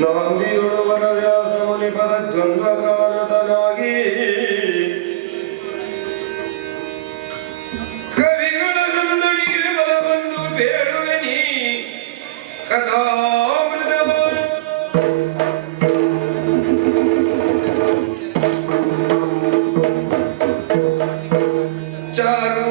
ನಾಂದಿಯುಳುವರ ವ್ಯಾಸ ಮುನಿಪದ ದ್ವಂದ್ವಕಾರತನಾಗಿ ಕವಿಗಳ ಸಂದಣಿಗೆ ಬಲ ಬಂದು ಬೇಡುವೆ ನೀ ಕಥಾಮೃತ ಚಾರು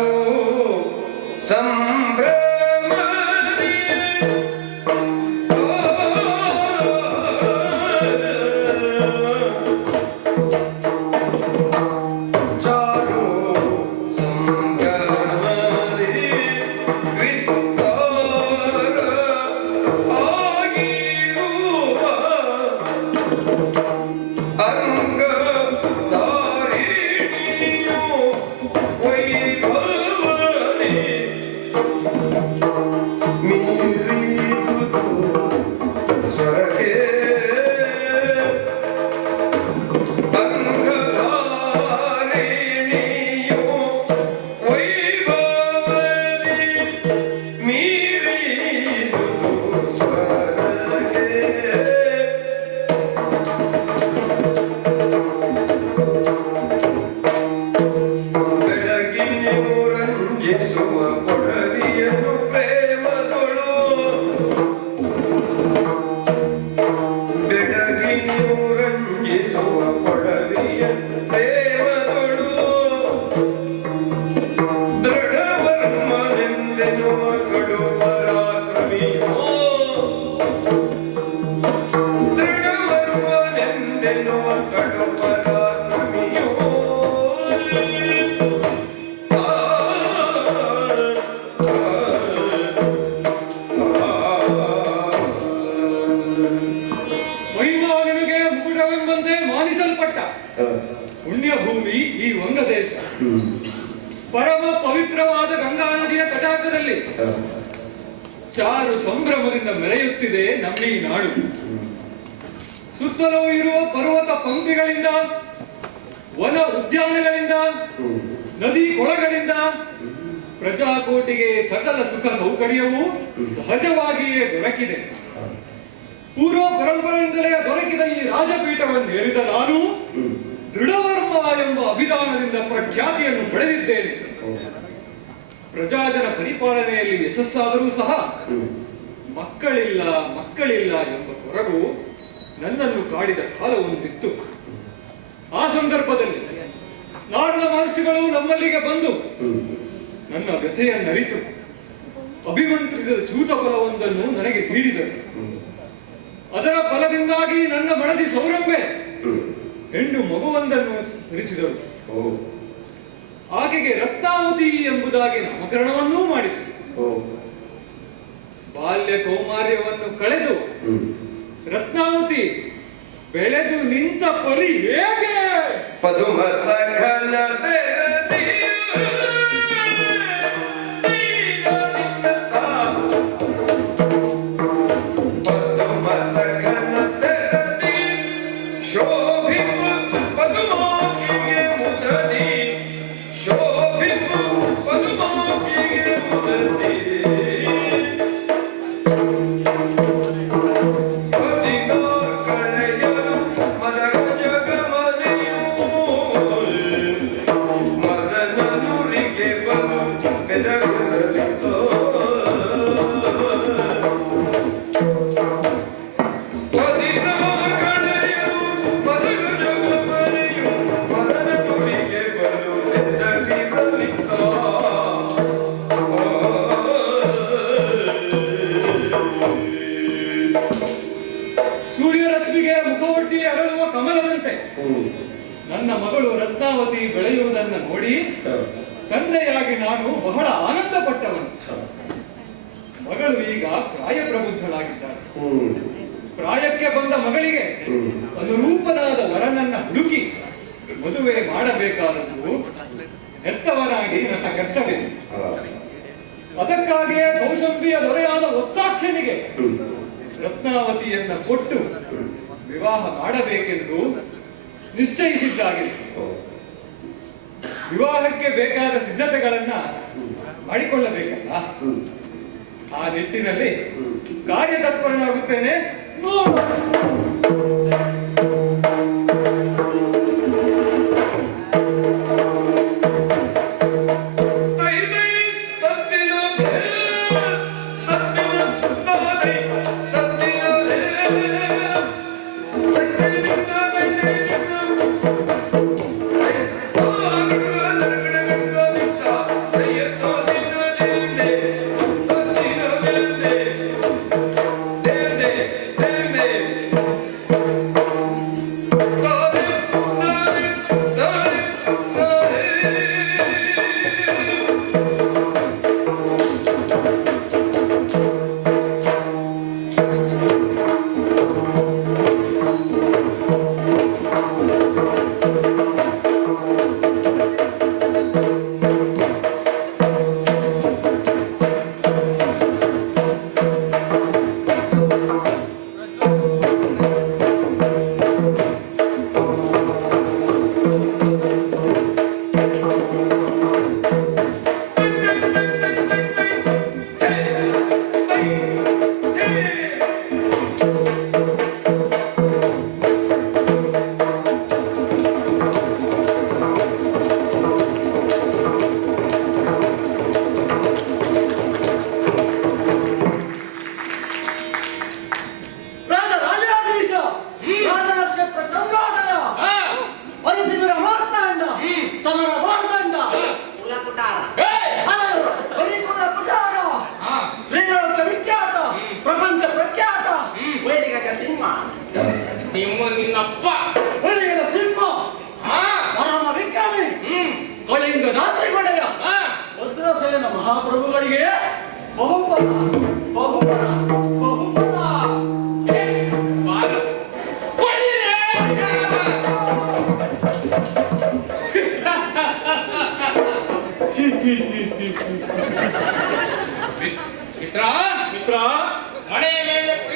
ಪುಣ್ಯಭೂಮಿ ಈ ವಂಗದೇಶ. ಪರಮ ಪವಿತ್ರವಾದ ಗಂಗಾ ನದಿಯ ತಟಾಕದಲ್ಲಿ ಚಾರು ಸಂಭ್ರಮದಿಂದ ಮೆರೆಯುತ್ತಿದೆ ನಮ್ಮೀ ನಾಡು. ಸುತ್ತಲೂ ಇರುವ ಪರ್ವತ ಪಂಕ್ತಿಗಳಿಂದ, ವನ ಉದ್ಯಾನಗಳಿಂದ, ನದಿ ಕೊಳಗಳಿಂದ ಪ್ರಜಾಕೋಟಿಗೆ ಸಕಲ ಸುಖ ಸೌಕರ್ಯವೂ ಸಹಜವಾಗಿಯೇ ದೊರಕಿದೆ. ಪೂರ್ವ ಪರಂಪರೆಯಿಂದಲೇ ದೊರಕಿದ ಈ ರಾಜಪೀಠವನ್ನು ಏರಿದ ನಾನು ದೃಢವರ್ಮ ಎಂಬ ಅಭಿಧಾನದಿಂದ ಪ್ರಖ್ಯಾತಿಯನ್ನು ಪಡೆದಿದ್ದೇನೆ. ಪ್ರಜಾಜನ ಪರಿಪಾಲನೆಯಲ್ಲಿ ಯಶಸ್ಸಾದರೂ ಸಹ ಮಕ್ಕಳಿಲ್ಲ ಎಂಬ ಕೊರಗು ನನ್ನನ್ನು ಕಾಡಿದ ಕಾಲವೊಂದಿತ್ತು. ಆ ಸಂದರ್ಭದಲ್ಲಿ ನಾಡಿನ ಮಹರ್ಷಿಗಳು ನಮ್ಮಲ್ಲಿಗೆ ಬಂದು ನನ್ನ ವ್ಯಥೆಯನ್ನರಿತು ಅಭಿಮಂತ್ರಿಸಿದ ಚೂತ ಫಲವೊಂದನ್ನು ನನಗೆ ನೀಡಿದರು. ಅದರ ಫಲದಿಂದಾಗಿ ನನ್ನ ಮಡದಿ ಸೌರಂಭೆ ಹೆಣ್ಣು ಮಗುವೊಂದನ್ನು ಧರಿಸಿದರು. ಆಕೆಗೆ ರತ್ನಾವತಿ ಎಂಬುದಾಗಿ ನಾಮಕರಣವನ್ನೂ ಮಾಡಿದರು. ಬಾಲ್ಯ ಕೌಮಾರ್ಯವನ್ನು ಕಳೆದು ರತ್ನಾವತಿ ಬೆಳೆದು ನಿಂತ ಪರಿ ಹೇಗೆ ಪದುಮ ಸಖನ ನನ್ನ ಮಗಳು ರತ್ನಾವತಿ ಬೆಳೆಯುವುದನ್ನು ನೋಡಿ ತಂದೆಯಾಗಿ ನಾನು ಬಹಳ ಆನಂದ ಪಟ್ಟವನು. ಮಗಳು ಈಗ ಪ್ರಾಯಪ್ರಬುದ್ಧಳಾಗಿದ್ದಾಳೆ. ಪ್ರಾಯಕ್ಕೆ ಬಂದ ಮಗಳಿಗೆ ಅನುರೂಪನಾದ ವರನನ್ನ ಹುಡುಕಿ ಮದುವೆ ಮಾಡಬೇಕಾದದ್ದು ಹೆತ್ತವನಾಗಿ ನನ್ನ ಕರ್ತವ್ಯ. ಅದಕ್ಕಾಗಿಯೇ ಕೌಶಂಬಿಯ ದೊರೆಯಾದ ವತ್ಸಾಖ್ಯನಿಗೆ ರತ್ನಾವತಿಯನ್ನ ಕೊಟ್ಟು ವಿವಾಹ ಮಾಡಬೇಕೆಂದು ನಿಶ್ಚಯಿಸಿದ್ದಾಗಿದೆ. ವಿವಾಹಕ್ಕೆ ಬೇಕಾದ ಸಿದ್ಧತೆಗಳನ್ನ ಮಾಡಿಕೊಳ್ಳಬೇಕಲ್ಲ, ಆ ನಿಟ್ಟಿನಲ್ಲಿ ಕಾರ್ಯತತ್ಪರನಾಗುತ್ತೇನೆ.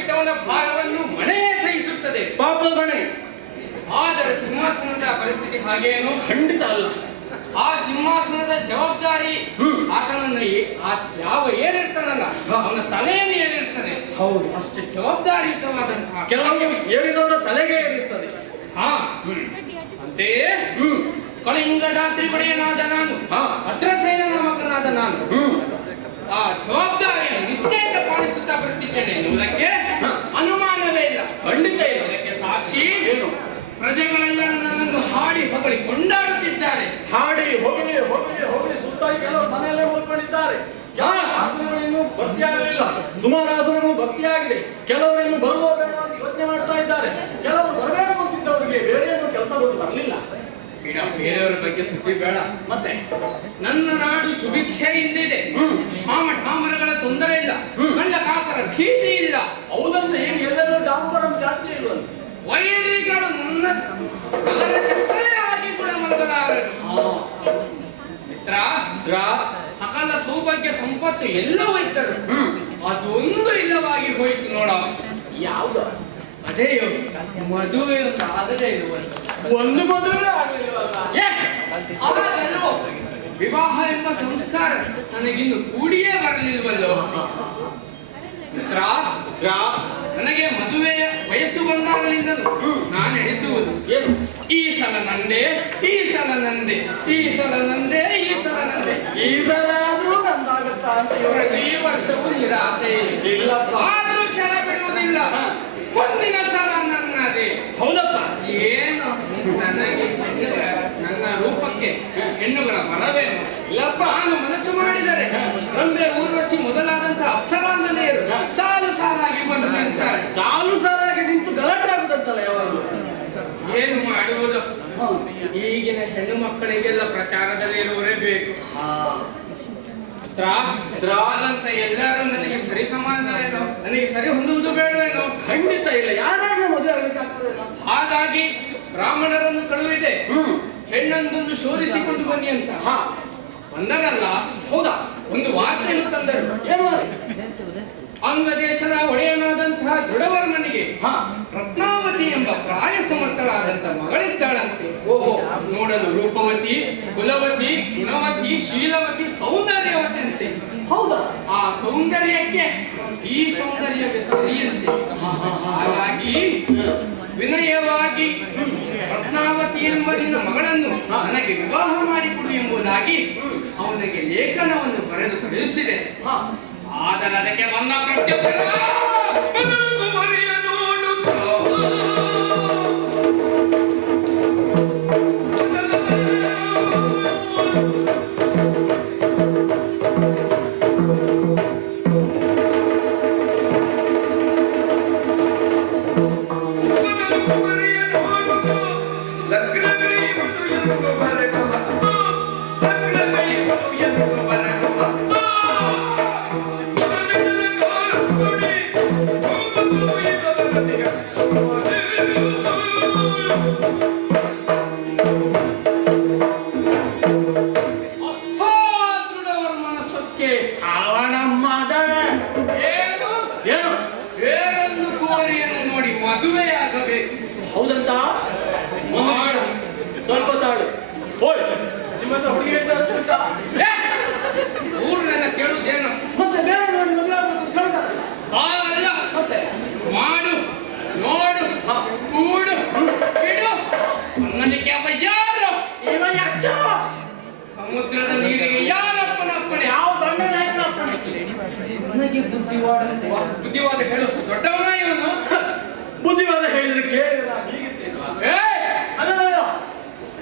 ಬಿಟ್ಟವನ ಭಾರವನ್ನು ಮನೆಯೇ ಸಹಿಸುತ್ತದೆ. ಪಾಪ ಮನೆ. ಆದರೆ ಸಿಂಹಾಸನದ ಪರಿಸ್ಥಿತಿ ಹಾಗೇನು? ಖಂಡಿತ ಅಲ್ಲ. ಆ ಸಿಂಹಾಸನದ ಜವಾಬ್ದಾರಿ ಆತನನ್ನು ಯಾವ ಏನಿರ್ತಾನಲ್ಲ ಅವನ ತಲೆಯನ್ನು ಏನಿರ್ತದೆ. ಹೌದು. ಅಷ್ಟು ಜವಾಬ್ದಾರಿಯುತವಾದಂತಹ ಕೆಲವು ಏರಿದವರ ತಲೆಗೆ ಏರಿಸ್ತದೆ. ಹಾ ಅಂತೆಯೇ ಕಳಿಂಗದ ತ್ರಿಪಡೆಯನಾದ ನಾನು, ಭದ್ರಸೇನ ನಾಮಕನಾದ ನಾನು ಆ ಜವಾಬ್ದಾರಿಯನ್ನು ನಿಷ್ಠೆಯಿಂದ ಪಾಲಿಸುತ್ತಾ ಬರುತ್ತಿದ್ದೇನೆ ಎನ್ನುವುದಕ್ಕೆ ಅನುಮಾನವೇ ಇಲ್ಲ. ಖಂಡಿತ ಇಲ್ಲ. ಅದಕ್ಕೆ ಸಾಕ್ಷಿ ಏನು? ಪ್ರಜೆಗಳೆಲ್ಲರೂ ನನ್ನನ್ನು ಹಾಡಿ ಹೊಗಳಿ ಕೊಂಡಾಡುತ್ತಿದ್ದಾರೆ. ಹಾಡಿ ಹೊಗಳಿ ಹೊಗಳಿ ಹೊಗಳಿ ಸುತ್ತಾಗಿ ಕೆಲವರು ಮನೆಯಲ್ಲೇ ಉಳ್ಕೊಂಡಿದ್ದಾರೆ. ಇನ್ನೂ ಭಕ್ತಿಯಾಗಲಿಲ್ಲ. ಸುಮಾರಾಸನೂ ಭಕ್ತಿಯಾಗಿದೆ. ಕೆಲವರು ಇನ್ನು ಬರುವ ಬೇಡ ಅಂತ ಯೋಚನೆ ಮಾಡ್ತಾ ಇದ್ದಾರೆ. ಕೆಲವರು ಬರಬೇಕು ಅಂತಿದ್ದವರಿಗೆ ಬೇರೆ ಏನೋ ಕೆಲಸ ಗೊತ್ತು ಬರಲಿಲ್ಲ. ಬೇರೆಯವರ ಬಗ್ಗೆ ಸುದ್ದಿ ಬೇಡ. ಮತ್ತೆ ನನ್ನ ನಾಡು ಸುಭಿಕ್ಷೆಯಿಂದಿದೆ. ಕ್ಷಾಮ ಠಾಮರಗಳ ತೊಂದರೆ ಇಲ್ಲ. ಕಳ್ಳ ಕಾಕರ ಭೀತಿ ಇಲ್ಲ. ಹೌದಂತೆ. ಈಗ ಎಲ್ಲೆಲ್ಲ ಡಾಂಬರಂ ಜಾಸ್ತಿ ಇರುವಂತೆ ವೈರಿಗಳು ನನ್ನ ಕಲರ ಕತ್ತಲೆಯಾಗಿ ಕೂಡ ಮಲಗಲಾರರು. ಮಿತ್ರ, ಸಕಲ ಸೌಭಾಗ್ಯ ಸಂಪತ್ತು ಎಲ್ಲವೂ ಇದ್ದರು. ಅದೊಂದು ಇಲ್ಲವಾಗಿ ಹೋಯಿತು ನೋಡ. ಯಾವುದು? ಅದೇ ಮದುವೆ ಅಂತ ಆಗಲೇ ಇರುವಂತ ಒಂದು ಮದುವೆ ಆಗಲಿಲ್ಲವಲ್ಲ. ಆಗಲ್ವೋ ವಿವಾಹ ಎಂಬ ಸಂಸ್ಕಾರ ನನಗಿನ್ನು ಕೂಡಿಯೇ ಬರಲಿಲ್ವಲ್ಲೋ. ಮಿತ್ರ, ನನಗೆ ಮದುವೆಯ ವಯಸ್ಸು ಬಂದಾಗಲಿಂದಲೂ ನಾನು ಎಣಿಸುವುದು ಏನು? ಈ ಸಲ ನಂದೇ, ಈ ಸಲ ನಂದೇ, ಈ ಸಲ ನಂದೇ, ಈ ಸಲ ನಂದೇ. ಈ ಸಲ ಆದ್ರೂ ನಂದಾಗತ್ತಾ ಅಂತ ಈ ವರ್ಷವೂ ನಿರಾಸೆ ಇಲ್ಲಪ್ಪ. ಆದ್ರೂ ಛಲ ಬಿಡುವುದಿಲ್ಲ. ಮುಂದಿನ ಸಲ ನನ್ನದೇ. ಹೌದಪ್ಪ. ಏನು ನನಗೆ ನನ್ನ ರೂಪಕ್ಕೆ ಹೆಣ್ಣುಗಳ ಮರವೇನು? ಇಲ್ಲಪ್ಪ. ನಾನು ಮನಸ್ಸು ಮಾಡಿದರೆ ರಂಬೆ ಊರ್ವಶಿ ಮೊದಲಾದಂತಹ ಅಪ್ಸರಾಂಗನೆಯರು ಸಾಲು ಸಾಲಾಗಿ ಬಂದು ನಿಂತಾರೆ. ಸಾಲು ಸಾಲಾಗಿ ನಿಂತು ಗಲಾಟೆ ಆಗುದಂತಲ್ಲ ಯಾವಾಗಲೂ. ಏನು ಮಾಡುವುದು? ಈಗಿನ ಹೆಣ್ಣು ಮಕ್ಕಳಿಗೆಲ್ಲ ಪ್ರಚಾರದಲ್ಲಿರುವವರೇ ಬೇಕು. ಅಂತ ಎಲ್ಲರೂ ನನಗೆ ಸರಿ ಸಮಾನವೇನೋ, ನನಗೆ ಸರಿ ಹೊಂದುವುದು ಬೇಡವೇನೋ? ಖಂಡಿತ ಇಲ್ಲ. ಯಾರಾದ್ರೂ ಮದುವೆ ಆಗಬೇಕಾಗ್ತದೆ. ಹಾಗಾಗಿ ಬ್ರಾಹ್ಮಣರನ್ನು ಕಳುಹಿದೆ, ಹೆಣ್ಣೊಂದೊಂದು ಶೋಧಿಸಿಕೊಂಡು ಬನ್ನಿ ಅಂತ. ಬಂದರಲ್ಲ. ಹೌದಾ? ಒಂದು ವಾರ್ತೆಯನ್ನು ತಂದರು. ಏನು? ಅಂಗದೇಶದ ಒಡೆಯನಾದಂತಹ ದೃಢವರ್ಮನಿಗೆ ರತ್ನಾವತಿ ಎಂಬ ಪ್ರಾಯ ಸಮರ್ಥಳಾದಂತಹ ಮಗಳಿದ್ದಾಳಂತೆ. ಓಹೋ. ನೋಡಲು ರೂಪವತಿ, ಕುಲವತಿ, ಗುಣವತಿ, ಶೀಲವತಿ, ಸೌಂದರ್ಯವತಿ ಅಂತೆ. ಹೌದಾ? ಆ ಸೌಂದರ್ಯಕ್ಕೆ ಈ ಸೌಂದರ್ಯವೇ ಸರಿಯಂತೆ. ಹಾಗಾಗಿ ವಿನಯವಾಗಿ ರತ್ನಾವತಿ ಎಂಬ ನಿನ್ನ ಮಗಳನ್ನು ನನಗೆ ವಿವಾಹ ಮಾಡಿಕೊಡು ಎಂಬುದಾಗಿ ಅವನಿಗೆ ಲೇಖನವನ್ನು ಬರೆದು ಕಳುಹಿಸಿದೆ. ಆದರೆ ಅದಕ್ಕೆ ಬಂದ ಪ್ರತ್ಯುತ್ತರ ಮದುವೆಯಾಗಬೇಕು. ಹೌದಂತ? ಸ್ವಲ್ಪ ತಾಳು. ನಿಮ್ಮಂತ ಹುಡುಗಿ ಊರನ್ನೆಲ್ಲ ಕೇಳುವುದೇನು? ಮತ್ತೆ ಬೇರೆ ನೋಡಿ ಮದುವೆ ಹೇಳ್ತಾರೆ. ಹಾಗಲ್ಲ. ಮತ್ತೆ ಮಾಡು, ನೋಡು, ಕೂಡು, ಬಿಡು ಅನ್ನಲಿಕ್ಕೆ ಅವ ಯಾರು? ಇವ ಎಷ್ಟು? ಸಮುದ್ರದ ನೀರಿಗೆ ಯಾರಪ್ಪನಪ್ಪಣೆ? ಯಾವ ಬಣ್ಣದ ನನಗೆ ಬುದ್ಧಿವಾದ ಹೇಳುವಷ್ಟು ದೊಡ್ಡವನ ಇವನು. ಬುದ್ಧಿವಾದ ಹೇಳಿದ್ರೆ ಕೇಳಿಲ್ಲ.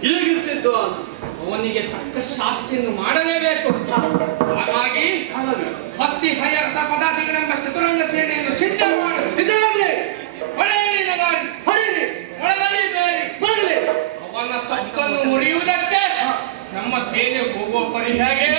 ಹೀಗಿರ್ತಿದ್ದು ಅವನಿಗೆ ತಕ್ಕ ಶಾಸ್ತಿಯನ್ನು ಮಾಡಲೇಬೇಕು. ಹಾಗಾಗಿ ಹಸ್ತಿ ಹಯರ್ಥ ಪದಾತಿಗಳೆಂಬ ಚತುರಂಗ ಸೇನೆಯನ್ನು ಸಿದ್ಧ ಮಾಡು. ಹೊಳೆಯಲಿ ನಗಾರಿ, ಹೊಳೆಯಲಿ ಬೇರೆ ಅವನ ಸಕ್ಕನ್ನು ಮುರಿಯುವುದಕ್ಕೆ ನಮ್ಮ ಸೇನೆ ಹೋಗುವ ಪರಿ ಹೇಗೆ?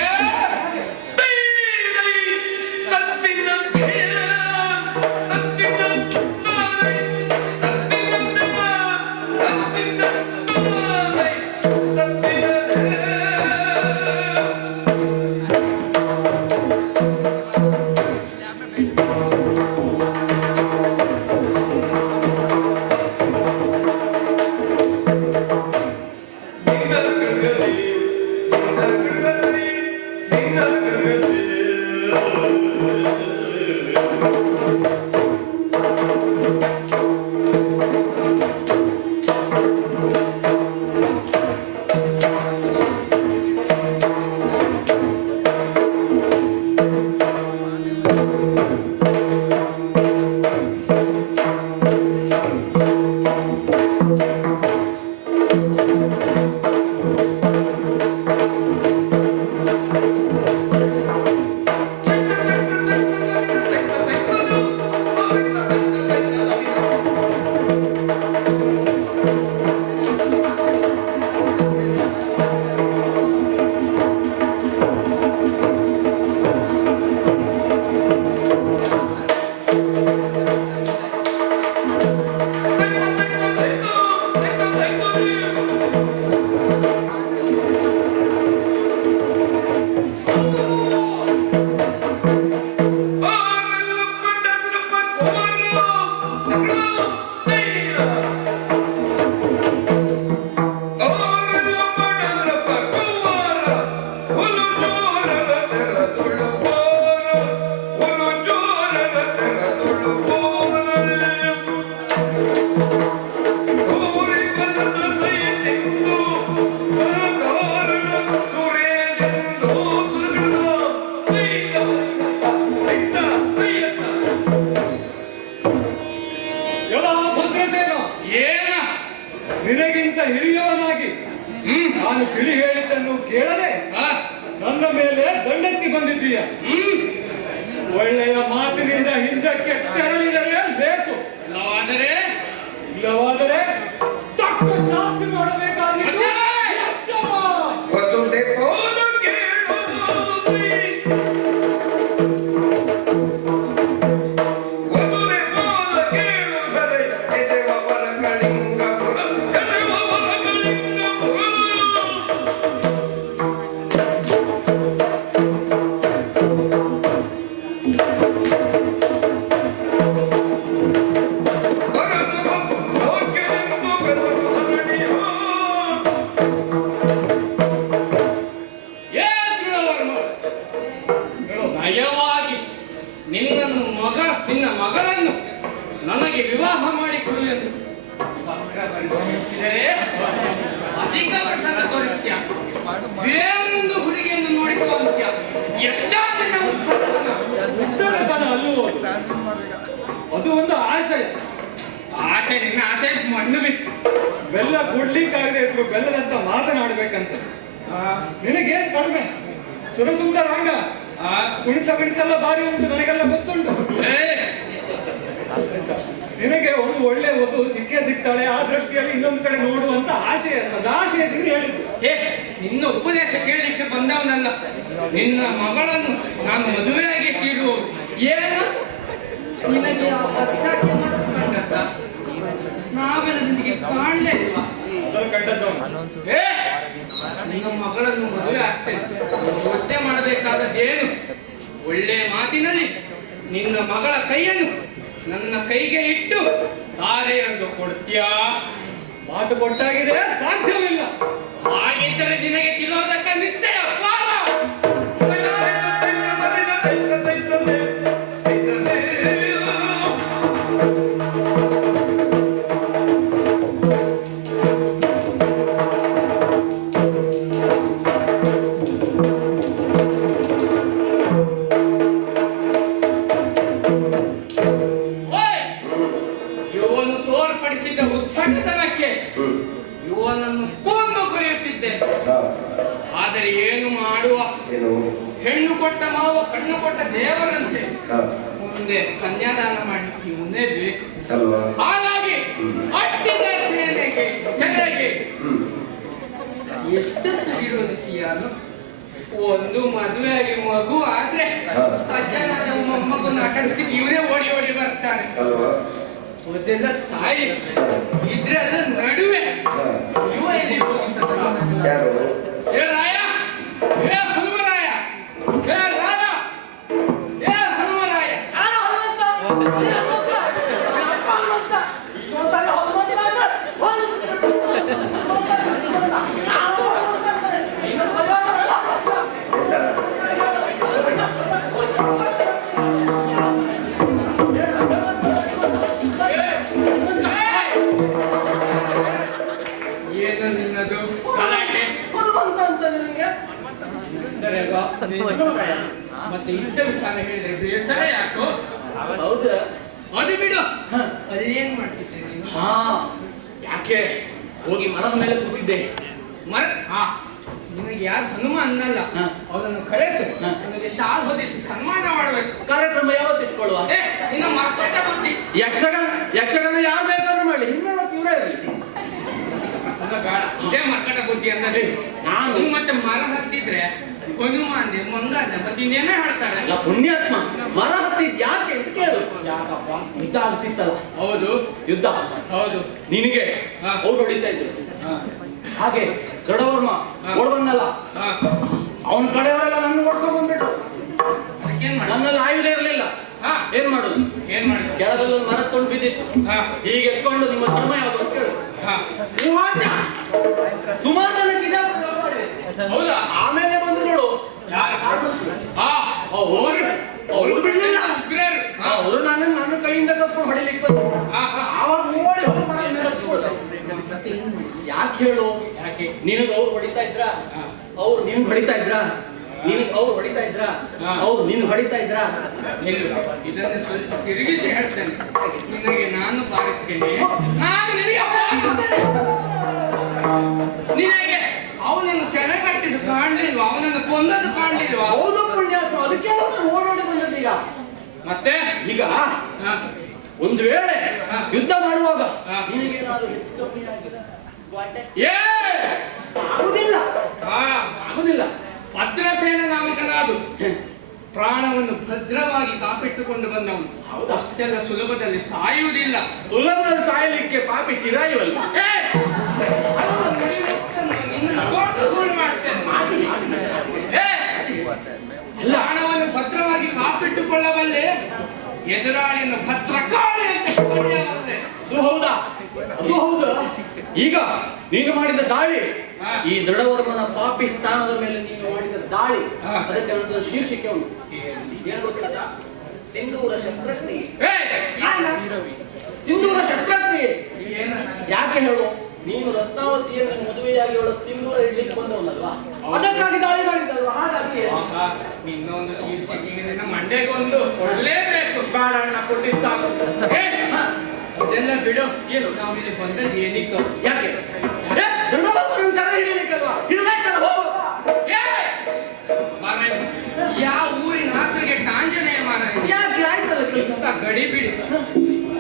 ನಿನಗಿಂತ ಹಿರಿಯವನಾಗಿ ನಾನು ತಿಳಿ ಹೇಳಿದ್ದನ್ನು ಕೇಳದೆ ನನ್ನ ಮೇಲೆ ದಂಡೆತ್ತಿ ಬಂದಿದ್ದೀಯ. ಒಳ್ಳೆಯ ಮಾತಿನಿಂದ ಹಿಂದಕ್ಕೆ ತೆರಳಿದರೆ ಬೇಸು, ಇಲ್ಲವಾದರೆ ತಕ್ಕ ಶಾಸ್ತಿ ಮಾಡಬೇಕಾಗಿತ್ತು. ನಿನ್ನ ಮಗಳನ್ನು ನನಗೆ ವಿವಾಹ ಮಾಡಿಕೊಡು ಎಂದು ಅಧಿಕ ವರ್ಷದ ತೋರಿಸ್ತೀಯ. ಬೇರೊಂದು ಹುಡುಗಿಯನ್ನು ನೋಡಿಕೊ ಅಂತ್ಯ. ಎಷ್ಟಾಗ್ತದೆ ಉತ್ತರತನ ಅಲ್ಲವೋ ಅದು ಒಂದು ಆಶಯ. ಆಶೆ ನಿನ್ನ ಆಶೆ ಮಣ್ಣು ಬಿತ್ತು. ಬೆಲ್ಲ ಕೊಡ್ಲಿಕ್ಕಾಗದೆ ಇದ್ರು ಬೆಲ್ಲದಂತ ಮಾತನಾಡ್ಬೇಕಂತ. ನಿನಗೇನ್ ಕಡಿಮೆ? ಸುರಸುಂದರಾಂಗ ಕುಣಿತ ಬಿಡಿತೆಲ್ಲ ಬಾರಿ ಉಂಟು, ನನಗೆಲ್ಲ ಗೊತ್ತುಂಟು. ನಿನಗೆ ಒಂದು ಒಳ್ಳೆ ವಧು ಸಿಕ್ಕೇ ಸಿಗ್ತಾಳೆ, ಆ ದೃಷ್ಟಿಯಲ್ಲಿ ಇನ್ನೊಂದು ಕಡೆ ನೋಡುವಂತ ಆಶಯ, ಸದಾಶಯದಿಂದ ಹೇಳಿದ್ದು. ನಿನ್ನ ಉಪದೇಶ ಕೇಳಲಿಕ್ಕೆ ಬಂದವನಲ್ಲ. ನಿನ್ನ ಮಗಳನ್ನು ನಾನು ಮದುವೆಯಾಗಿ ತೀರುವುದು ಏನು ನಿನಗೆ ನಾವೆಲ್ಲ ನಿನಗೆ ಕಾಣಲೇ ಇಲ್ವಾ? ನಿನ್ನ ಮಗಳನ್ನು ಮದುವೆ ಆಗ್ತೇನೆ. ಯೋಚನೆ ಮಾಡಬೇಕಾದದ್ದೇನು? ಒಳ್ಳೆ ಮಾತಿನಲ್ಲಿ ನಿನ್ನ ಮಗಳ ಕೈಯನ್ನು ನನ್ನ ಕೈಗೆ ಇಟ್ಟು ತಾರೆ ಎಂದು ಕೊಡ್ತೀಯಾ? ಮಾತು ಕೊಟ್ಟಾಗಿದ್ರೆ ಸಾಧ್ಯವಿಲ್ಲ. ಹಾಗಿದ್ದರೆ ನಿನಗೆ ತಿಳೋದಕ್ಕೆ ನಿಶ್ಚಯ. ಇವನು ತೋರ್ಪಡಿಸಿದ ಉದ್ಧಟತನಕ್ಕೆ ಇವನನ್ನು ಕೊಂದು ಕೊಳೆಯುತ್ತಿದ್ದೆ. ಆದರೆ ಏನು ಮಾಡುವ? ಹೆಣ್ಣು ಕೊಟ್ಟ ಮಾವ ಕಣ್ಣು ಕೊಟ್ಟ ದೇವರಂತೆ. ಮುಂದೆ ಕನ್ಯಾದಾನ ಮಾಡಲಿಕ್ಕೆ ಇವನೇ ಬೇಕು. ಹಾಗಾಗಿ ಅಟ್ಟಿದ ಸೆನೆಗೆ ಎಷ್ಟೊತ್ತು ವಿರೋಧಿಸಿಯಾನು. ಒಂದು ಮದುವೆಯಾಗಿ ಮಗು ಆದ್ರೆ ಅಜ್ಜನಾದ ಮೊಮ್ಮಗನ್ನು ಆಟಾಡಿಸಿ ಇವರೇ ಓಡಿ ಓಡಿ ಬರ್ತಾನೆ. ಅದೆಲ್ಲ ಸಾಯಿ ಇದ್ರೆ ಅದರ ನಡುವೆ ಇವ ಎಲ್ಲಿ ರಾಯ, ಹೇ ಹನುಮರಾಯ, ಹೇ ರಾಯ, ಹೇ ಹನುಮರಾಯ. ಏನು ನಿನ್ನದು ಗಲಾಟೆ? ಸರಿ ಅಲ್ವಾ? ಮತ್ತೆ ಇಂಥ ವಿಚಾರ ಹೇಳಿದ್ರೆ ಬೇಸರ ಯಾಕೋ? ಹೌದಾ? ಅದು ಬಿಡು. ಅಲ್ಲಿ ಏನ್ ಮಾಡ್ತಿದ್ದೆ ನೀನು? ಯಾಕೆ ಹೋಗಿ ಮರದ ಮೇಲೆ ಕೂತಿದ್ದೆ. ನಿನಗೆ ಯಾರು ಹನುಮ ಅನ್ನಲ್ಲ, ಅವನನ್ನು ಕರೆಸು. ನನಗೆ ಶಾಲ್ ಹೊದಿಸಿ ಸನ್ಮಾನ ಮಾಡಬೇಕು. ಕಾರ್ಯಕ್ರಮ ಯಾವತ್ತು ಇಟ್ಕೊಳ್ಳುವ? ನಿನ್ನ ಮಕ್ಕಳ ಬುದ್ಧಿ. ಯಕ್ಷಗಾನ ಯಾರು ಬೇಕಾದ್ರೂ ಮಾಡಿ, ಹಿಂದೆ ಇವರೇ ಇರಲಿ. ಬೇಡ, ಇದೇ ಮಕ್ಕಳ ಬುದ್ಧಿ ಅಂತ. ನಾನು ಮತ್ತೆ ಮರ ಹತ್ತಿದ್ರೆ ಹನುಮ ಅಂದೆ, ಮಂಗ ಅಂದೆ, ಮತ್ತೆ ಇನ್ನೇನೇ ಹೇಳ್ತಾರೆ. ಅಲ್ಲ ಪುಣ್ಯಾತ್ಮ, ಮರ ಹತ್ತಿದ್ ಯಾಕೆ ಅಂತ ಕೇಳು. ಯಾಕಪ್ಪ? ಯುದ್ಧ ಆಗ್ತಿತ್ತಲ್ಲ. ಹೌದು, ಯುದ್ಧ. ಹೌದು. ನಿನಗೆ ಅವ್ರು ಹೊಡಿತಾ ಇದ್ರು. ಹಾಗೆ ಗರುಡವರ್ಮ ಓಡ್ ಬಂದಲ್ಲ, ಅವನ ಕಡೆಯವರೆಲ್ಲ ನನ್ನ ಓಡ್ಕೊಂಡು ಬಂದ್ಬಿಟ್ರು. ನನ್ನಲ್ಲಿ ಆಯುಧ ಇರಲಿಲ್ಲ. ಏನ್ ಮಾಡುದು? ಕೆಳದಲ್ಲಿ ಒಂದು ಮರ ಕೊಂಡು ಬಿದ್ದಿತ್ತು. ಹೀಗೆ ಎತ್ಕೊಂಡು ನಿಮ್ಮ ಧರ್ಮ ಯಾವುದು ಅಂತ ಕೇಳು. ಸುಮಾರು ಜನಕ್ಕೆ ಹೌದಾ? ಆಮೇಲೆ ಬಂದು ನೋಡು, ಅವರು ಬಿಡ್ಲಿಲ್ಲ. ಅವರು ನನ್ನ ಕೈಯಿಂದ ಕರ್ಕೊಂಡು ಹೊಡಿಲಿಕ್ಕೆ ಬಂದ್ರು. ಆವಾಗ ಓಡಿ ಹೋಗಿ ಮರ ಮೇಲೆ ಹತ್ಕೊಂಡು. ಯಾಕೆ ಹೇಳು? ಯಾಕೆ ನಿನಗೆ ಅವ್ರು ಹೊಡಿತಾ ಇದ್ರ? ಅವ್ರು ನಿನ್ ಹೊಡಿತಾ ಇದ್ರ? ನಿನಗೆ ಅವ್ರು ಹೊಡಿತಾ ಇದ್ರ? ಅವ್ರು ನಿನ್ ಹೊಡಿತಾ ಇದ್ರ? ಇದನ್ನು ಸ್ವಲ್ಪ ತಿರುಗಿಸಿ ಹೇಳ್ತೇನೆ. ನಿನಗೆ ನಾನು ಬಾರಿಸ್ತೇನೆ, ನಾನು ನಿನಗೆ ಮತ್ತೆ ಈಗ ಹಾ. ಒಂದು ವೇಳೆ ಹಾ. ಯುದ್ಧ ಮಾಡುವಾಗ ಹಾ. ನಿನಗೇನಾದ್ರೂ ಹೆಚ್ಚು ಕಮ್ಮಿ ಆಗಿದೆ ಏ ಆಗುದಿಲ್ಲ ಹಾ. ಆಗುದಿಲ್ಲ. ಭದ್ರಸೇನ ನಾಮಕನಾದು ಪ್ರಾಣವನ್ನು ಭದ್ರವಾಗಿ ಕಾಪಿಟ್ಟುಕೊಂಡು ಬಂದವನು. ಹೌದಾ? ಅಷ್ಟೆಲ್ಲ ಸುಲಭದಲ್ಲಿ ಸಾಯುವುದಿಲ್ಲ. ಸುಲಭದಲ್ಲಿ ಸಾಯಲಿಕ್ಕೆ ಪಾಪಿ ಚಿರಾಯುವಲ್ಲ. ಏ! ನಿನ್ನನ್ನು ಕೊಟ್ಟು ಸುಳ್ಳು ಮಾಡ್ತೇನೆ. ಏ! ಪ್ರಾಣವನ್ನು ಭದ್ರವಾಗಿ ಕಾಪಿಟ್ಟುಕೊಳ್ಳಬಲ್ಲೆ, ಎದುರಾಳಿಯನ್ನು ಭದ್ರಕಾಳಿ ಅಂತ ಕರೆಯಬಲ್ಲೆ. ಅದು ಹೌದಾ? ಅದು ಹೌದಾ? ಈಗ ನೀನು ಮಾಡಿದ ದಾಳಿ, ಹಾ. ಈ ದೃಢವರ್ಮನ ಪಾಪಿ ಸ್ಥಾನದ ಮೇಲೆ ನೀನು ಮಾಡಿದ ದಾಳಿ, ಹಾ. ಅದಕ್ಕೆ ಒಂದು ಶೀರ್ಷಿಕೆ ಉಂಟು. ಏನು ಗೊತ್ತಾ? ಸಿಂಧೂರ ಶಸ್ತ್ರಕ್ರಿಯೆ. ಏ! ಏನು? ಸಿಂಧೂರ ಶಸ್ತ್ರಕ್ರಿಯೆ ಏನು? ಯಾಕೆ ಹೇಳು? ನೀನು ರತ್ನಾವತಿಯನ್ನು ಮದುವೆಯಾಗಿ ಅವಳ ಸಿಂಧೂರ ಇಡ್ಲಿಕ್ಕೆ ಬಂದವನಲ್ವಾ, ಅದಕ್ಕಾಗಿ ದಾಳಿ ಮಾಡಿದ್ದಲ್ವಾ? ಹಾಗಾಗಿ ಆಹಾ, ಇನ್ನೊಂದು ಶೀರ್ಷಿಕೆಗೆ ನಿನ್ನ ಮಂಡೆಗೆ ಒಂದು ಕೊಡ್ಲೇಬೇಕು. ಕಾರಣ ಕೊಟ್ಟಿದ್ದಾಗ ಏ! ಅದೆಲ್ಲ ಬಿಡು. ಏನು ನಾವು ಇಲ್ಲಿ ಬಂದದ್ದು ಏನಿತ್ತು? ಯಾಕೆ? ದೃಢವರ್ಮನ ಸರ ಹಿಡಿಲಿಕ್ಕಲ್ವಾ? ಹಿಡಿದಾಯ್ತಲ್ಲ, ಹೋಗು. ಏ! ಮಾರಾಯ, ಯಾವ ಊರಿನ ಹತ್ತಿರಗೆ ಆಂಜನೇಯ ಮಾರಾಯ. ಯಾಕೆ? ಆಯ್ತಲ್ಲ ಕೆಲಸ. ಇಂಥ ಗಡಿ ಬಿಡಿ.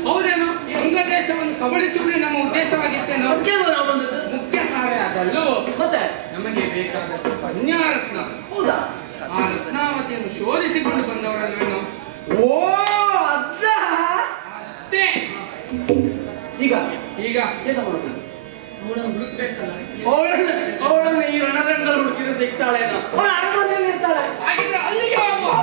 ಹೌದೇನೋ? ಅಂಗ ದೇಶವನ್ನು ಕಬಳಿಸುವುದೇ ನಮ್ಮ ಉದ್ದೇಶವಾಗಿತ್ತೇನೋ? ಅದಕ್ಕೇನು ನಾವು ಬಂದದ್ದು? ಮುಖ್ಯ ಕಾರ್ಯ ಅದಲ್ಲೂ ಮತ್ತೆ ನಮಗೆ ಬೇಕಾದ ಕನ್ಯಾರತ್ನ. ಹೌದಾ? ಆ ರತ್ನಾವತಿಯನ್ನು ಶೋಧಿಸಿಕೊಂಡು ಬಂದವರಲ್ವೇನೋ? ಓ ಅದ ಅಷ್ಟೇ. ಈಗ ಈಗ ಏನು ಮಾಡುದು? ಅವಳನ್ನು ಹುಡುಕ್ಬೇಕಲ್ಲ. ಅವಳನ್ನು ಈ ರಣರಂಗಲ್ಲಿ ಹುಡುಕಿದ್ರೆ ಸಿಗ್ತಾಳೆ. ಅವಳು ಅರಮನೆಯಲ್ಲಿ ಇರ್ತಾಳೆ. ಹಾಗಿದ್ರೆ ಅಲ್ಲಿಗೆ ಹೋಗುವ.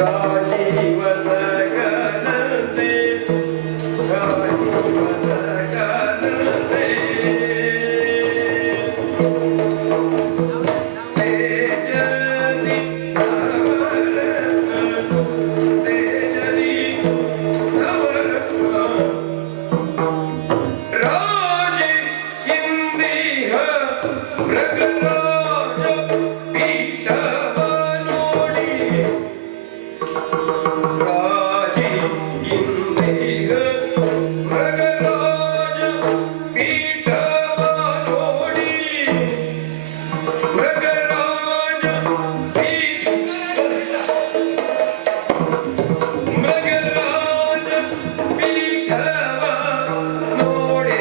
ರಾಜೀವ ಸಗನತೆ ರಾಜೀವ ಸಗನತೆ ತೇಜದಿ ನವರತ್ನ ತೇಜದಿ ನವರತ್ನ ರಾಜಿ ಇಂದಿಹ ಮೃಗರಾಜ ಪೀಠವ ನೋಡಿ ರಾಜಿ ಇಂದಿಹ ಮೃಗರಾಜ ಪೀಠವ ನೋಡಿ ಮೃಗರಾಜ ಪೀಠ ಮೃಗರಾಜ ಪೀಠವ ನೋಡಿ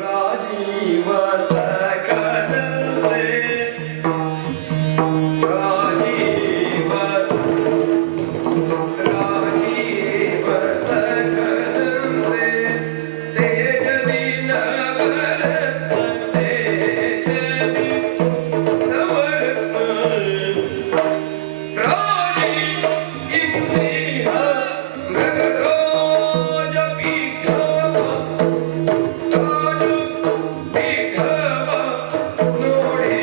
ರಾಜೀವ ಸಕಲತೆ ರಾಜೀವ ರಾಜೀವ ಸಕಲತೆ ತೇಜದಿ ನವರತ್ನ ತೇಜದಿ ನವರತ್ನ ರಾಜಿ ಇಂದಿಹ ಮೃಗರಾಜ ಪೀಠವ ರಾಜ ಪೀಠವ ನೋಡಿ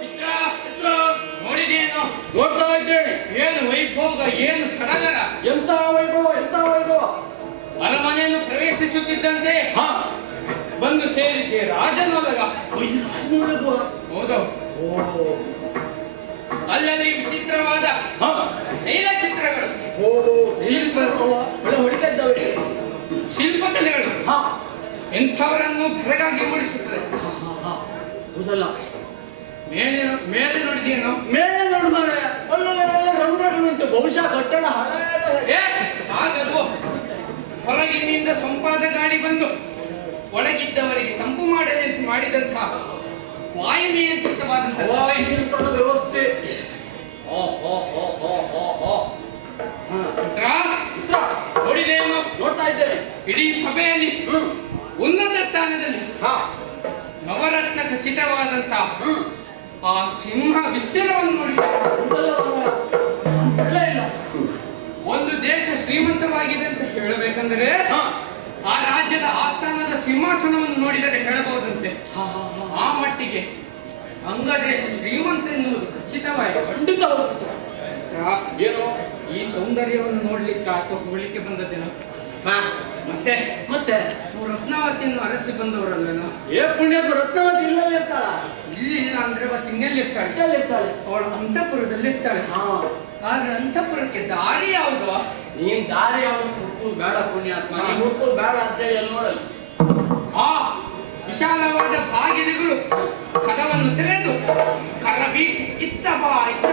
ಮಿತ್ರ, ನೋಡಿದೇನು? ನೋಡ್ತಾ ಇದ್ದೇನೆ. ಏನು ವೈಭೋಗ, ಏನು ಸಡಗರ! ಎಂತ ವೈಭವ, ಎಂತ ವೈಭವ. ಅರಮನೆಯನ್ನು ಪ್ರವೇಶಿಸುತ್ತಿದ್ದಂತೆ ಹಾ ಬಂದು ಸೇರಿದ್ದೆ ರಾಜನೊಳಗ. ರಾಜನೊಳಗುವ. ಹೌದು. ಓ ಅಲ್ಲಲ್ಲಿ ವಿಚಿತ್ರವಾದ ಹಾ ತೈಲ ಚಿತ್ರಗಳು, ಓ ಶಿಲ್ಪ ಒಳ್ಳೆ ಹೊಡಿತಾ ಇದ್ದಾವೆ. ಶಿಲ್ಪಕಲೆಗಳು ಹಾ ಎಂಥವರನ್ನು ಬೆರಗಾಗಿ ಮೂಡಿಸುತ್ತದೆ. ಹೌದಲ್ಲ. ಮೇಲೆ ನೋಡಿದೇನು? ಮೇಲೆ ನೋಡು ಮಾರಾಯ, ಒಳ್ಳೊಳ್ಳೆ ರಂಧ್ರಗಳು ಉಂಟು. ಬಹುಶಃ ಕಟ್ಟಡ ಹಳೆಯದ. ಏ ಆಗಲ್ವೋ? ಹೊರಗಿನಿಂದ ಸೊಂಪಾದ ಗಾಳಿ ಬಂದು ಒಳಗಿದ್ದವರಿಗೆ ತಂಪು ಮಾಡಿದಂತಹ ವಾಯು ನಿಯಂತ್ರಿತವಾದಂತಹ ಸಭೆ. ಹವಾನಿಯಂತ್ರಣದ ವ್ಯವಸ್ಥೆ. ಮಿತ್ರ, ನೋಡಿದೇನು? ನೋಡ್ತಾ ಇದ್ದೇನೆ. ಇಡೀ ಸಭೆಯಲ್ಲಿ ಉನ್ನತ ಸ್ಥಾನದಲ್ಲಿ ಹಾ ನವರತ್ನ ಖಚಿತವಾದಂತಹ ಆ ಸಿಂಹ ವಿಸ್ತೀರ್ಣವನ್ನು ನೋಡಿದೆ. ಇಲ್ಲ ಇಲ್ಲ. ಒಂದು ದೇಶ ಶ್ರೀಮಂತವಾಗಿದೆ ಅಂತ ಹೇಳಬೇಕಂದ್ರೆ ಹಾ ಆ ರಾಜ್ಯದ ಆಸ್ಥಾನದ ಸಿಂಹಾಸನವನ್ನು ನೋಡಿದರೆ ಹೇಳಬಹುದಂತೆ. ಹಾ ಹಾ ಹಾ. ಆ ಮಟ್ಟಿಗೆ ಅಂಗದೇಶ ಶ್ರೀಮಂತ ಎನ್ನುವುದು ಖಚಿತವಾಯಿತು. ಖಂಡಿತ ಹೌದು. ಏನೋ ಈ ಸೌಂದರ್ಯವನ್ನು ನೋಡ್ಲಿಕ್ಕೆ ಅಥವಾ ಹೋಗ್ಲಿಕ್ಕೆ ಬಂದದ್ದೇನೋ. ಹಾ ಮತ್ತೆ ಮತ್ತೆ ನೀವು ರತ್ನಾವತಿಯನ್ನು ಅರಸಿ ಬಂದವರಲ್ಲೇನೋ. ಏ ಪುಣ್ಯದ ರತ್ನವತಿ ಇಲ್ಲಲ್ಲಿ ಇರ್ತಾಳ. ಇಲ್ಲಿ ಇಲ್ಲ ಅಂದ್ರೆ ಅವತ್ತು ಇನ್ನೆಲ್ಲಿ ಇರ್ತಾಳೆ? ಇಲ್ಲಲ್ಲಿ ಇರ್ತಾಳೆ. ಅವಳು ಅಂತಃಪುರದಲ್ಲಿ ಇರ್ತಾಳೆ. ಹಾ ಆದ್ರೆ ಅಂತಃಪುರಕ್ಕೆ ದಾರಿ ಯಾವುದು? ನೀನ್ ದಾರಿ ಅವನು ಹುಡುಕುದು ಬೇಡ ಪುಣ್ಯಾತ್ಮ. ನೀನ್ ಹುಡುಕುದು ಬೇಡ ಅಂತ ಹೇಳಿ ಅಲ್ಲಿ ನೋಡಲ್ಲ. ಆ ವಿಶಾಲವಾದ ಬಾಗಿಲುಗಳು ಕದವನ್ನು ತೆರೆದು ಕರ ಬೀಸಿ ಇತ್ತ ಬಾ ಅಂತ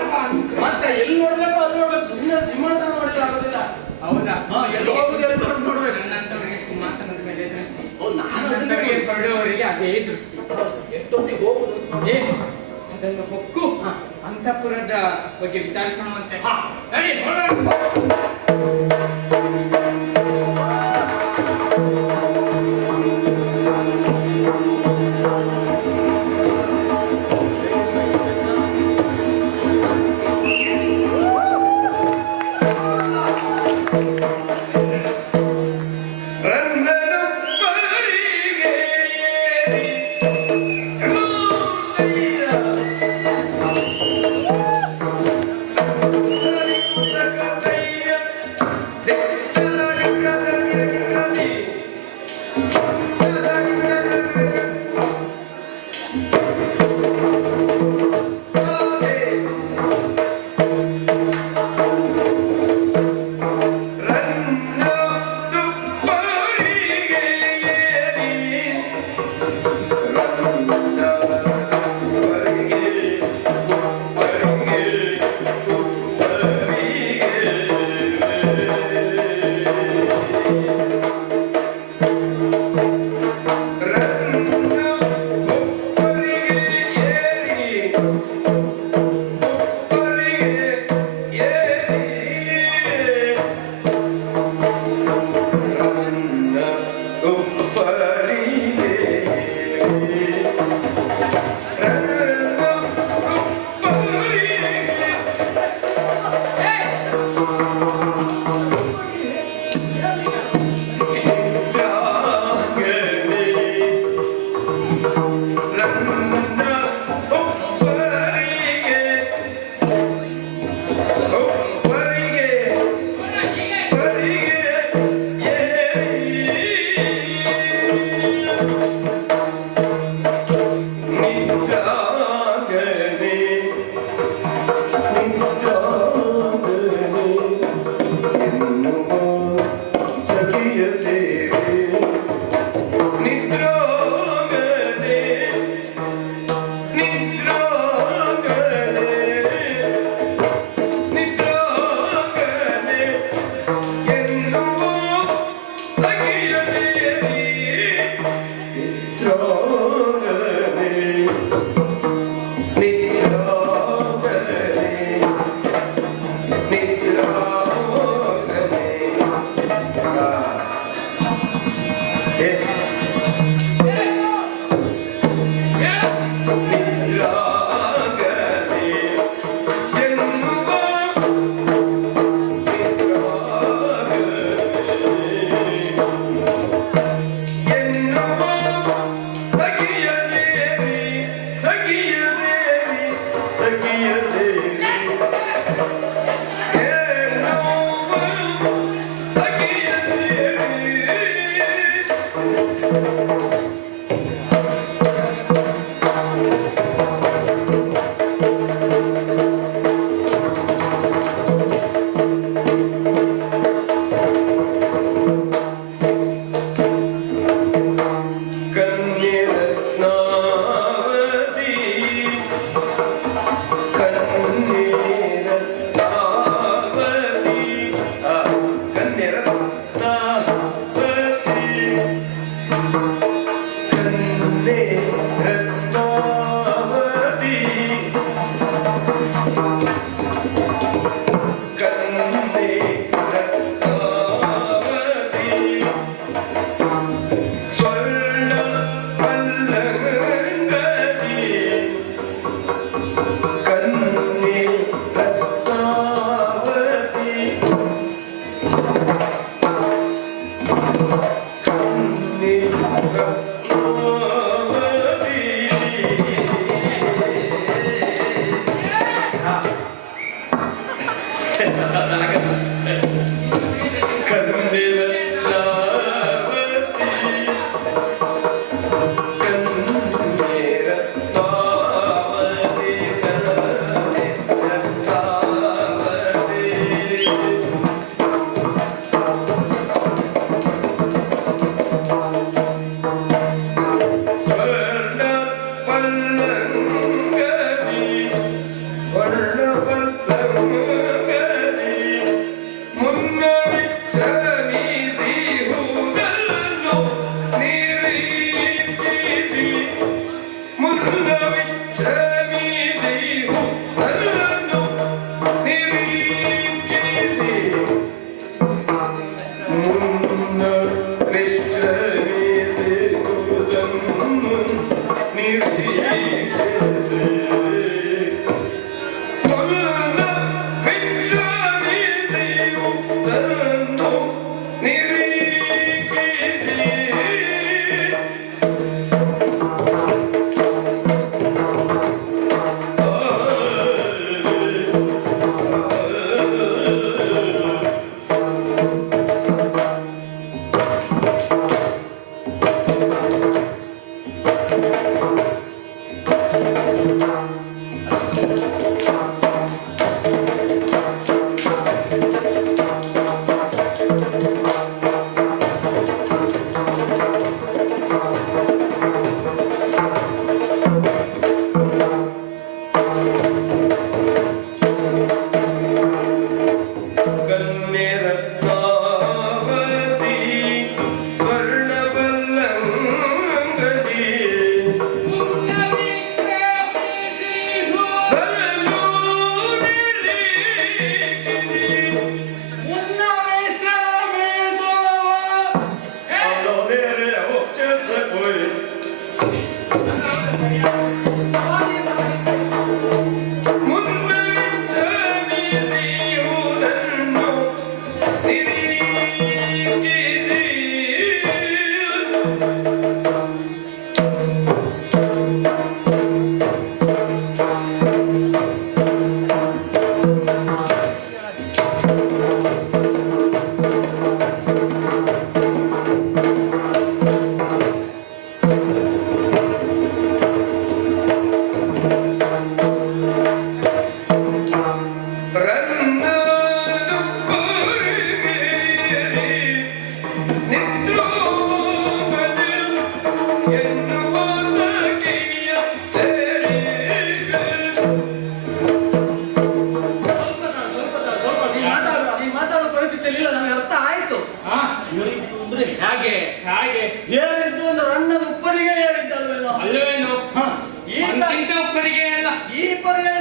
ಮತ್ತೆ ಎಲ್ಲಿ ನೋಡ್ಬೇಕು ಅಲ್ಲಿ ನೋಡ್ಬೇಕು. ಸುಮ್ಮನೆ ಸಿಂಹಾಸನ ನೋಡಿದ್ರೆ ಆಗೋದಿಲ್ಲ. ಹೌದಾ? ಹಾ ಎಲ್ಲಿ ಹೋಗುದು ಎಲ್ಲಿ ನೋಡ್ ನೋಡ್ಬೇಕು. ನನ್ನಂತವರಿಗೆ ಸಿಂಹಾಸನದ ಮೇಲೆ ದೃಷ್ಟಿ, ಹೌದು, ನಾನು ನನ್ನಂತವರಿಗೆ ಹೊರಡುವವರಿಗೆ ಅದೇ ದೃಷ್ಟಿ. ಎಷ್ಟೊತ್ತಿಗೆ ಹೋಗುದು? ಏ ಅದನ್ನು ಹೊಕ್ಕು ಅಂತಃಪುರದ ಬಗ್ಗೆ ವಿಚಾರಿಸೋಣವಂತೆ. ನಡಿ ಹೊರಡು. ನನ್ನ ಒಬ್ಬರಿಗೆ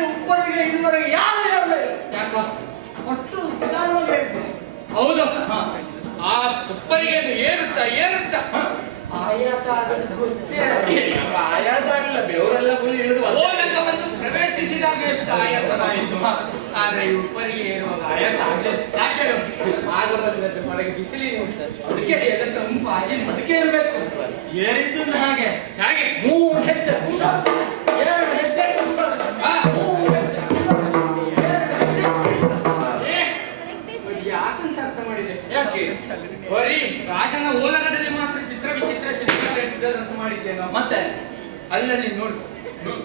ಉಪ್ಪರಿಗೆ ಇದುವರೆಗೆ ಯಾರು ಹೇಳಲಿಲ್ಲ. ಯಾಕ ಅಷ್ಟು ನಿಧಾನವಾಗಿ ಹೇಳ್ತೀನಿ. ಹೌದು ಆ ತುಪ್ಪರಿಗೆ ಏರುತ್ತಾ ಏರುತ್ತಾ ಆಯಾಸ ಆಗೋದು ಗೊತ್ತೇ ಇಲ್ಲ. ಆಯಾಸ ಆಗಲ್ಲ, ಬೆವರೆಲ್ಲ ಫುಲ್ ಇಳಿದು ಓಲಕವನ್ನು ಪ್ರವೇಶಿಸಿದಾಗ ಎಷ್ಟು ಆಯಾಸವಾಯಿತು, ಆದ್ರೆ ಈ ಉಪ್ಪರಿಗೆ ಏರುವಾಗ ಆಯಾಸ ಆಗಲಿಲ್ಲ. ಯಾಕೆ ಹೇಳು? ಆಗ ಬಂದದ್ದು ಹೊರಗೆ ಬಿಸಿಲಿನ ಅದಕ್ಕೆ ಎಲ್ಲ ತಂಪು ಆಗಿಲ್ಲ. ಅದಕ್ಕೆ ಇರಬೇಕು. ಏರಿದ್ದು ಹಾಗೆ ಹಾಗೆ 3 ಹೆಜ್ಜೆ ಪುಟ, 2 ಹೆಜ್ಜೆ ಪುಟ, ಆ, 3 ಹೆಜ್ಜೆ ಪುಟ, 2 ಹೆಜ್ಜೆ ಪುಟ. ಏ, ಯಾಕಂತ ಅರ್ಥ ಮಾಡಿದೆ? ಯಾಕೆ? ಬರೀ ರಾಜನ ಓಲಗದಲ್ಲಿ ಮಾತ್ರ ಚಿತ್ರ ವಿಚಿತ್ರ ಶಿಲ್ಪಗಳು ಇದ್ದದಂತ ಮಾಡಿದ್ದೇನೋ. ಮತ್ತೆ ಅಲ್ಲಲ್ಲಿ ನೋಡು,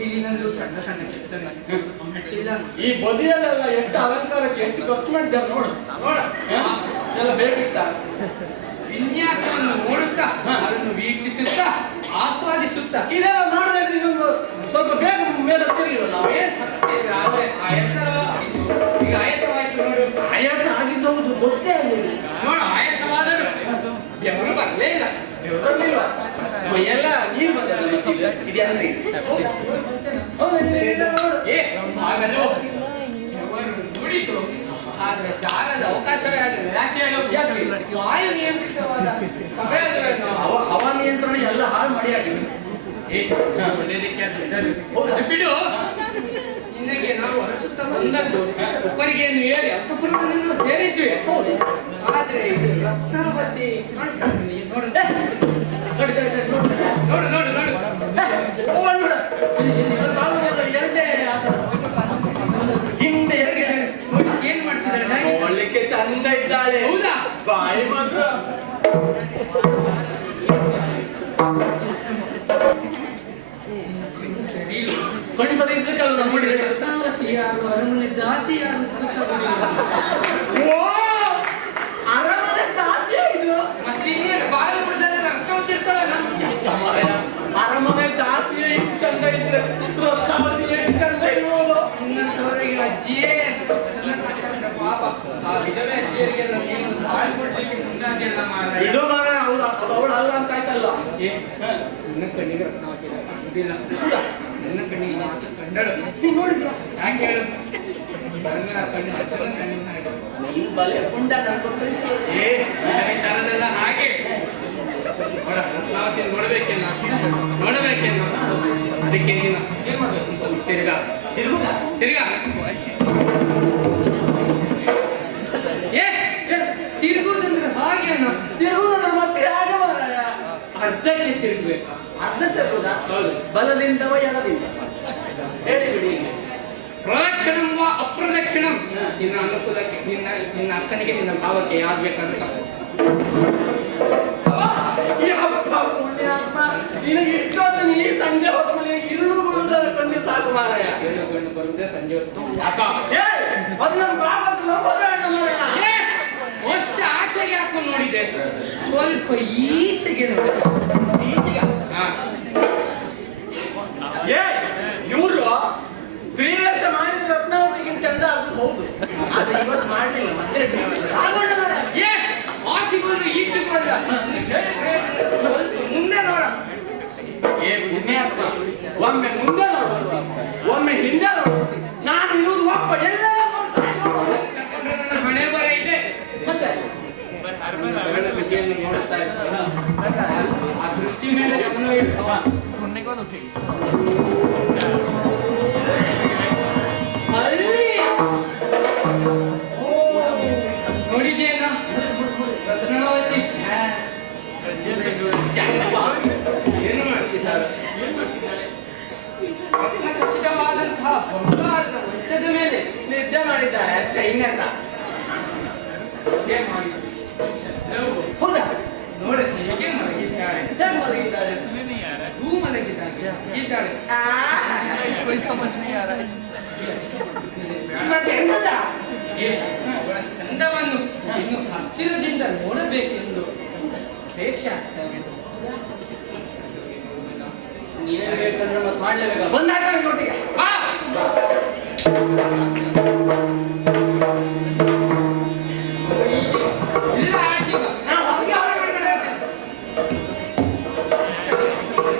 ಇಲ್ಲಿನಲ್ಲೂ ಸಣ್ಣ ಸಣ್ಣ ಕೆತ್ತನೆ ಮೆಟ್ಟಿಲ್ಲ. ಈ ಬದಿಯಲ್ಲೆಲ್ಲ ಎಷ್ಟು ಅಲಂಕಾರಕ್ಕೆ ಎಷ್ಟು ಖರ್ಚು ಮಾಡಿದ್ದಾರೆ ನೋಡು. ನೋಡ ಎಲ್ಲ ಬೇಕಿತ್ತ? ವಿನ್ಯಾಸವನ್ನು ನೋಡುತ್ತಾ ಅದನ್ನು ವೀಕ್ಷಿಸುತ್ತಾ ಆಸ್ವಾದಿಸುತ್ತಾ ಇದೆಲ್ಲ ಮಾಡದೇ ಇದ್ರೆ ಇನ್ನೊಂದು ಸ್ವಲ್ಪ ಬೇಗ ಮೇಲೆ ಹತ್ತಿರಲಿಲ್ಲ ನಾವು. ಆದ್ರೆ ಆಯಾಸ ಆಯಿತು. ಈಗ ಆಯಾಸವಾಯಿತು ನೋಡು. ಆಯಾಸ ಆಗಿದ್ದು ಹೌದು, ಗೊತ್ತೇ ಆಗಲಿಲ್ಲ. ನೋಡು, ಆಯಾಸವಾದರೂ ಬೆವರು ಬರಲೇ ಇಲ್ಲ. ಬರಲಿಲ್ಲ. ಮೈಯೆಲ್ಲ ನೀರು ಬಂದಲ್ಲ ಇಷ್ಟಿದೆ. ಇದೆಲ್ಲ ಹೌದು, ಇದೆ ನೋಡು. ಏ, ಆಗಲೂ ಬೆವರು ನುಡಿತು, ಆದ್ರೆ ಜಾರದ ಅವಕಾಶವೇ ಆಗಲಿಲ್ಲ. ಯಾಕೆ ಹೇಳು? ಯಾಕೆ? ವಾಯು ನಿಯಂತ್ರಿತವಾದ ಸಭೆಯನ್ನು ಹವಾ ನಿಯಂತ್ರಣ ಎಲ್ಲ ಹಾಳು ಮಾಡಿ ಆಗಿದೆ. ಒಳ್ಳೆಯದಕ್ಕೆ ಅದು ಬಿಡು. ನಿನಗೆ ನಾವು ಹರಿಸುತ್ತಾ ಬಂದದ್ದು ಉಪ್ಪರಿಗೆಯನ್ನು ಏರಿ ಅರ್ಥಪೂರ್ಣವನ್ನು ಸೇರಿದ್ವಿ. ಆದ್ರೆ ಇದು ರತ್ನಾವತಿ ಕಾಣಿಸ್ತಾ ಇದೆ ನಿನಗೆ. ನೋಡು ನೋಡಿ, ನೋಡಿ, ನೋಡು ನೋಡು ನೋಡು. ಹಿಂದೆ ಏನ್ ಮಾಡ್ತಿದ್ದಾರೆ? ನೋಡ್ಲಿಕ್ಕೆ ಚಂದ ಇದ್ದಾಳೆ. ಹೌದಾ? ಬಾಯಿ ಮಾತ್ರ ಸರಿ ಇಲ್ಲ. ಕಣಿಸದ ಇದ್ದಕ್ಕಲ್ಲ ನಮ್ಮ ನೋಡಿ. ರತ್ನಾವತಿ ಯಾರು, ಅರಮನೆ ದಾಸಿ ಯಾರು ಅಂತ ಗೊತ್ತಾಗುದಿಲ್ಲ. ಓ, ಅರಮನೆ ದಾಸಿ ಇದು. ಮತ್ತೆ ಇನ್ನೇನು ಬಾಯಿ ಬಿಡದೆ ರಕ್ತ ಹೋಗ್ತಿರ್ತಾಳಲ್ಲ. ಅರಮನೆ ದಾಸಿ ಎಷ್ಟು ಚಂದ ಇದ್ರೆ ರತ್ನಾವತಿ ಎಷ್ಟು ಚಂದ ಇರ್ಬೋದು. ಇನ್ನಂತವರಿಗೆ ಅಜ್ಜಿಯೇ ಪಾಪ ಆ ವಿಧವೆ ಅಜ್ಜಿಯರಿಗೆಲ್ಲ ನೀನು ಬಾಯಿ ಕೊಡ್ಲಿಕ್ಕೆ ಮುಂದಾಗಿಲ್ಲ ಮಾರಾಯ. ಬಿಡು ಮಾರ, ಹೌದು ಅವಳು ಅಲ್ಲ ಅಂತ ಆಯ್ತಲ್ಲ. ನನ್ನ ಕಣ್ಣಿಗೆ ರತ್ನಾವತಿ ಕಾಣುವುದಿಲ್ಲ. ನನ್ನ ಕಣ್ಣಿಗೆ ಮಾತ್ರ ಕಂಡಳು. ನೀನ್ ನೋಡಿದ್ಯಾ? ಯಾಕೆ ಹೇಳು? ನನ್ನ ಕಣ್ಣು ಹತ್ತಿರ ಕಣ್ಣಿನ ಹಾಗೆ. ನೀನು ಬಲೆ ಪುಂಡ ನನ್ಗೊತ್ತು. ಏ, ನನ್ನ ವಿಚಾರದೆಲ್ಲ ಹಾಗೆ. ನೋಡ, ರತ್ನಾವತಿ ನೋಡ್ಬೇಕೆಲ್ಲ ನೋಡಬೇಕೆಲ್ಲ. ಅದಕ್ಕೆ ನೀನು ಏನ್ ಮಾಡ್ಬೇಕು? ತಿರ್ಗಾ ತಿರುಗುದ? ತಿರ್ಗಾ ಏ, ತಿರುಗುದಂದ್ರೆ ಹಾಗೇನ? ತಿರುಗುದ ಮತ್ತೆ ಹಾಗೆ ಮಾರಾಯ. ಅರ್ಧಕ್ಕೆ ತಿರುಗ್ಬೇಕು. ಅರ್ಧ ತಿರುಗುದ? ಹೌದು. ಬಲದಿಂದವ ಎಡದಿಂದ? ಹೇಳಿ ಬಿಡಿ. ಪ್ರದಕ್ಷಿಣಂ ವಾ ಅಪ್ರದಕ್ಷಿಣಂ ನಿನ್ನ ಅನುಕೂಲಕ್ಕೆ, ನಿನ್ನ ಅಕ್ಕನಿಗೆ ನಿನ್ನ ಭಾವಕ್ಕೆ ಯಾರು ಬೇಕಂತ. ಈ ಹಬ್ಬ ಪುಣ್ಯಾತ್ಮ, ನಿನಗೆ ಇಷ್ಟೊತ್ತು ಈ ಸಂಜೆ ಹೊತ್ತು ಮನೆಗೆ ಇರುಳು ಬರುವುದರ ಕಣ್ಣು ಸಾಕು ಮಾರಾಯ. ಗಂಡು ಬರುವುದೇ ಸಂಜೆ ಹೊತ್ತು. ಯಾಕ? ಏ, ಅದು ನಮ್ಮ ಬಾಬಾದು ನಮ್ಮದೇ ಅಣ್ಣ ಮಾರಾಯ. ಏ, ಅಷ್ಟು ಆಚೆಗೆ ಹಾಕೊಂಡು ನೋಡಿದೆ, ಸ್ವಲ್ಪ ಈಚೆಗೆ ನೋಡಿ. ಈಚೆಗೆ? ಹಾ. ಏ, ಇವ್ರು ಸ್ತ್ರೀವೇಷ ಮಾಡಿದ ರತ್ನಾವತಿಗಿಂತ ಚಂದ ಆಗುದು ಹೌದು, ಆದ್ರೆ ಇವತ್ತು ಮಾಡ್ಲಿಲ್ಲ. ಮತ್ತೆ ಆಗೋಣ ಮಾರಾಯ. ಏ, ಆಚೆಗೊಂದು ಈಚೆಗೊಂದು ಮುಂದೆ ನೋಡ. ಏ ಪುಣ್ಯಾತ್ಮ, ಒಮ್ಮೆ ಮುಂದೆ ನೋಡು, ಒಮ್ಮೆ ಹಿಂದೆ ನೋಡು. ನಾನು ಇರುವುದು ಒಬ್ಬ, ಎಲ್ಲ ನನ್ನ ಹಣೆ ಬರ ಇದೆ. ಮತ್ತೆ ಮಗಳ ಬಗೆಯನ್ನು ನೋಡುತ್ತಾ ಇದ್ದ ಆ ದೃಷ್ಟಿ ಮೇಲೆ ಗಮನ ಇಟ್ಟು ಅಲ್ಲಿ ನೋಡಿದ್ದೇನ ರತ್ನಾವತಿ ಏನು ಮಾಡ್ತಿದ್ದಾರೆ? ರತ್ನ ಖಚಿತವಾದಂತಹ ಬಂಗಾರದ ವಜ್ರದ ಮೇಲೆ ನಿದ್ದೆ ಮಾಡಿದ್ದಾರೆ ಅಷ್ಟೇ, ಇನ್ನೆಂತ. ಏನ್ ಮಾಡಿದ್ರು? ಹೌದಾ? ನೋಡಿ ಹೇಗೆ ಮಲಗಿದ್ದಾಳೆ. ಹೇಗೆ ಮಲಗಿದ್ದಾರೆ? ಹೂ ಮಲಗಿದ್ದಾಗೆ ಇದ್ದಾಳೆ. ಮತ್ತೆ ಎಂತದ? ಅವಳ ಚಂದವನ್ನು ಇನ್ನು ಹತ್ತಿರದಿಂದ ನೋಡಬೇಕೆಂದು ಅಪೇಕ್ಷೆ ಆಗ್ತದೆ. ನೀನೇ ಬೇಕಂದ್ರೆ ಮತ್ತೆ ಮಾಡ್ಲೇಬೇಕು. ಬಂದಾಗ್ತದೆ ನೋಟಿಗೆ. ಬಾ. ಇಲ್ಲ ಆಚೆ ಬಾ. ನಾವು ಹೊರಗೆ ಹೊರಗೆ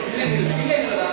ಇಲ್ಲೇ ನಿಲ್ಲು, ಇಲ್ಲೇ ನಿಲ್ಲುದಾ?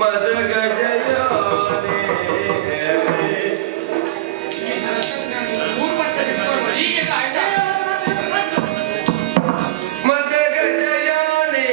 ಮದಗಜಯಾನೆ 3 ವರ್ಷ ಬಿಟ್ಟು ಈಗೆಲ್ಲ ಆಯ್ತಾ ಮದಗಜಯಾನೆ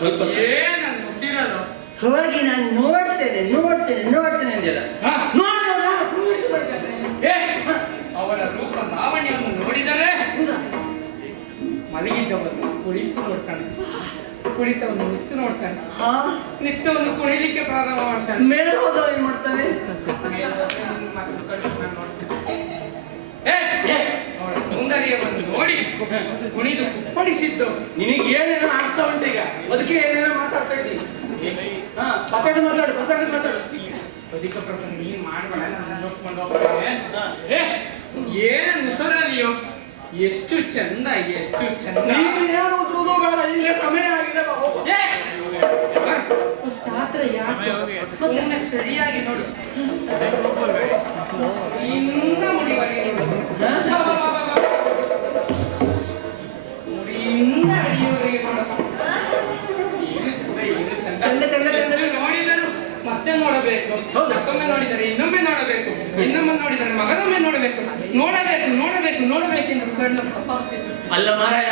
ಸ್ವಲ್ಪ ಏನನ್ನು ಉಸಿರಲು ಹೋಗಿ ನಾನು ನೋಡ್ತೇನೆ ಅಂದಿಲ್ಲ. ಹಾ. ನೋಡುವಾಗ ಏ, ಅವರ ರೂಪ ಲಾವಣ್ಯವನ್ನು ನೋಡಿದರೆ ಮಲಗಿದ್ದವನು ಕುಳಿತು ನೋಡ್ತಾನೆ, ಕುಳಿತವನು ನಿತ್ತು ನೋಡ್ತಾನೆ, ಹಾ ನಿತ್ತವನು ಕುಣಿಲಿಕ್ಕೆ ಪ್ರಾರಂಭ ಮಾಡ್ತಾನೆ. ಮೇಲೆ ಹೋದವ ಏನ್ ಮಾಡ್ತಾನೆ? ಮತ್ತು ಕಳಿಸಿ ನಾನು ನೋಡ್ತೇನೆ. ಏ, ಅವಳ ಸೌಂದರ್ಯವನ್ನು ನೋಡಿ ಕುಣಿದು ಕುಪ್ಪಳಿಸಿದ್ದು. ನಿನಗೆ ಏನೇನೋ ಆಗ್ತಾ ಉಂಟು ಈಗ, ಅದಕ್ಕೆ ಏನೇನೋ ಮಾತಾಡ್ತಾ ಇದ್ದೀನಿ. ಹಾ ಪಕ್ಕದ ಮಾತಾಡು, ಪ್ರಸಂಗದ ಮಾತಾಡು. ಅಧಿಕ ಪ್ರಸಂಗ ನೀನ್ ಮಾಡ್ಬೇಡ, ನಾನು ನೋಡ್ಕೊಂಡು ಹೋಗ್ತೇನೆ. ಏನು ಮುಸರಲ್ಲಿಯೋ, ಎಷ್ಟು ಚಂದ, ಎಷ್ಟು ಚಂದ. ನೀನು ಏನು ಉದ್ರುದು ಬೇಡ, ಇಲ್ಲೇ ಸಮಯ ಆಗಿದೆ, ಬಾ, ಹೋಗು. ಏ, ಅಷ್ಟು ಆತರ ಯಾಕೆ? ಒಮ್ಮೆ ಸರಿಯಾಗಿ ನೋಡು. ಇನ್ನ ಮುಡಿವರೆಗೆ ನೋಡು. ಮುಡಿಯಿಂದ ಅಡಿಯವರೆಗೆ ನೋಡು. ಏನು ಚಂದ, ಏನು ಚಂದ. ಚಂದ, ಚಂದ, ಚಂದ. ಎಷ್ಟು ನೋಡಿದರು ಮತ್ತೆ ನೋಡಬೇಕು. ಮತ್ತೊಮ್ಮೆ ನೋಡಿದರೆ ಇನ್ನೊಮ್ಮೆ ನೋಡಬೇಕು, ಇನ್ನೊಮ್ಮೆ ನೋಡಿದರೆ ಮಗನೊಮ್ಮೆ ನೋಡಬೇಕು, ನೋಡಬೇಕೆಂದು ಕಣ್ಣು ಕಪ್ಪಾಪಿಸುತ್ತೆ. ಅಲ್ಲ ಮಾರಾಯ,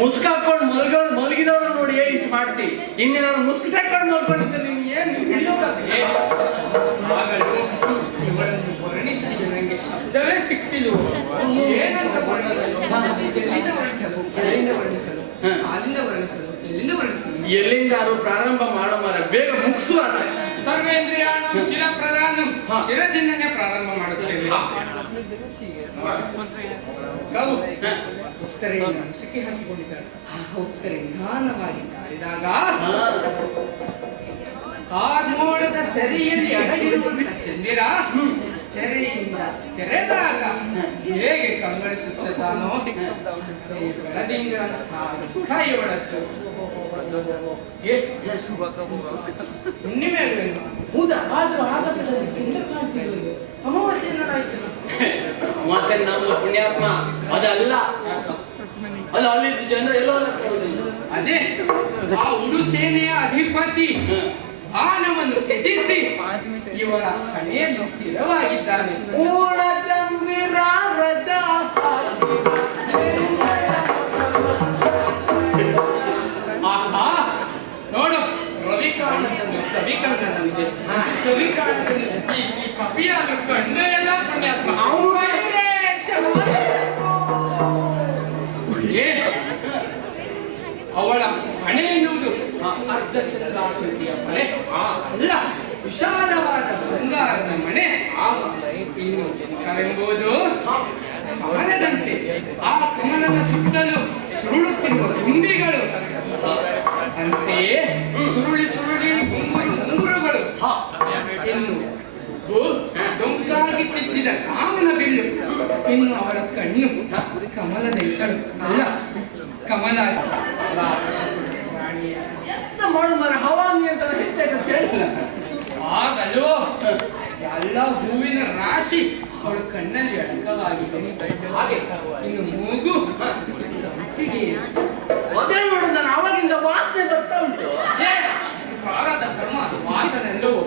ಮುಸ್ಕ್ ಹಾಕೊಂಡು ಮಲಗಿದವ್ರು ನೋಡಿ ಇಷ್ಟು ಮಾಡ್ತಿ. ಇನ್ನೇ ನಾನು ಮುಸ್ಕ್ ತಕೊಂಡು ಮಲ್ಕೊಂಡಿದ್ದೆ, ನೀನು ಏನು ಆಗಲೂ ಇವಳನ್ನು ವರ್ಣಿಸಲು ನನಗೆ ಶಬ್ದವೇ ಸಿಕ್ತಿಲ್ವೋ. ಏನಂತ ವರ್ಣಿಸಲು, ಎಲ್ಲಿಂದ ವರ್ಣಿಸಲು, ಎಲ್ಲಿಂದ ವರ್ಣಿಸಲು, ಅಲ್ಲಿಂದ ವರ್ಣಿಸಲು, ಎಲ್ಲಿಂದ ವರ್ಣಿಸಲು. ಎಲ್ಲಿಂದಾರು ಪ್ರಾರಂಭ ಮಾಡೋ ಮಾರ, ಬೇಗ ಮುಗಿಸು ಅಂತ. ಸರ್ವೇಂದ್ರಿಯಾಣಂ ಶಿರಪ್ರಧಾನಂ, ಶಿರದಿಂದನೇ ಪ್ರಾರಂಭ ಮಾಡುತ್ತೇವೆ. ಕವು ಉತ್ತರೆಯನ್ನು ಸಿಕ್ಕಿ ಹಾಕಿಕೊಂಡಿದ್ದಾಳೆ. ಉತ್ತರೆ ನಿಧಾನವಾಗಿ ಜಾರಿದಾಗ ಕಾರ್ಮೋಡದ ಸೆರೆಯಲ್ಲಿ ಅಡಗಿರುವಂತ ಚಂದಿರ ಸೆರೆಯಿಂದ ತೆರೆದಾಗ ಹೇಗೆ ಕಂಗೊಳಿಸುತ್ತಾನೋ ಬೆಳದಿಂಗಳಂತಹ ಇವಳದ್ದು ಹುಣ್ಣಿಮೆ ಅಲ್ವೇನು? ಹೌದಾ? ಆದ್ರೂ ಆಕಾಶದಲ್ಲಿ ಚಂದ್ರ ಕಾಣ್ತಿಲ್ಲ. ಅಮಾವಾಸ್ಯೆನಾಯ್ತು. ಮತ್ತೆ ನಮ್ಮ ಪುಣ್ಯಾತ್ಮ ಅದಲ್ಲ. ಅಲ್ಲ, ಅಲ್ಲಿ ಜನರು ಎಲ್ಲೋ ಅದೇ ಆ ಉಡು ಸೇನೆಯ ಅಧಿಪತಿ ಆನವನ್ನು ತ್ಯಜಿಸಿ ಇವರ ಹಣೆಯಲ್ಲಿ ಸ್ಥಿರವಾಗಿದ್ದಾನೆ. ಆಹಾ, ನೋಡು, ರವಿಕಾಂತನಿಗೆ ಸವಿಕಾಂತನಿಗೆ ಈ ಕಪಿಯನ್ನು ಕಂಡೇ ಎಲ್ಲ ಪುಣ್ಯಾತ್ಮ. ಅವಳ ಹಣೆ ಎನ್ನುವುದು ಅರ್ಧ ಚಂದ್ರಾಕೃತಿಯ ಮನೆ ಅಲ್ಲ, ವಿಶಾಲವಾದ ಬಂಗಾರದ ಮನೆ. ಇನ್ನು ಎಂಬುದು ಕಮಲದಂತೆ, ಆ ಕಮಲದ ಸುತ್ತಲೂ ಸುರುಳುತ್ತಿರುವ ಗುಂಬಿಗಳು, ಅಂತೆಯೇ ಸುರುಳಿ ಸುರುಳಿ ಮುಂಗುರುಗಳು, ಇನ್ನು ಡೊಂಕಾಗಿ ತಿದ್ದಿದ ಕಾಮನ ಬಿಲ್ಲು, ಇನ್ನು ಅವರ ಕಣ್ಣು ಕಮಲದ ಹೆಸರು ಅಲ್ಲ, ಕಮಲ ಎಂತ ಮಾಡು ಮರ ಹವಾನಿ ಅಂತ ಹೆಚ್ಚಾಗಿ ಕೇಳಿಲ್ಲ. ಆಗಲೋ ಎಲ್ಲ ಹೂವಿನ ರಾಶಿ ಅವಳ ಕಣ್ಣಲ್ಲಿ ಅಡಕವಾಗಿದೆ. ಹಾಗೆ ಇನ್ನು ಮೂಗು ಸಂಪಿಗೆ. ಅದೇ ನೋಡು, ನಾನು ಅವಾಗಿಂದ ವಾಸನೆ ಬರ್ತಾ ಉಂಟು. ಪ್ರಾರದ ಕರ್ಮ ವಾಸನೆ ಎಲ್ಲವೂ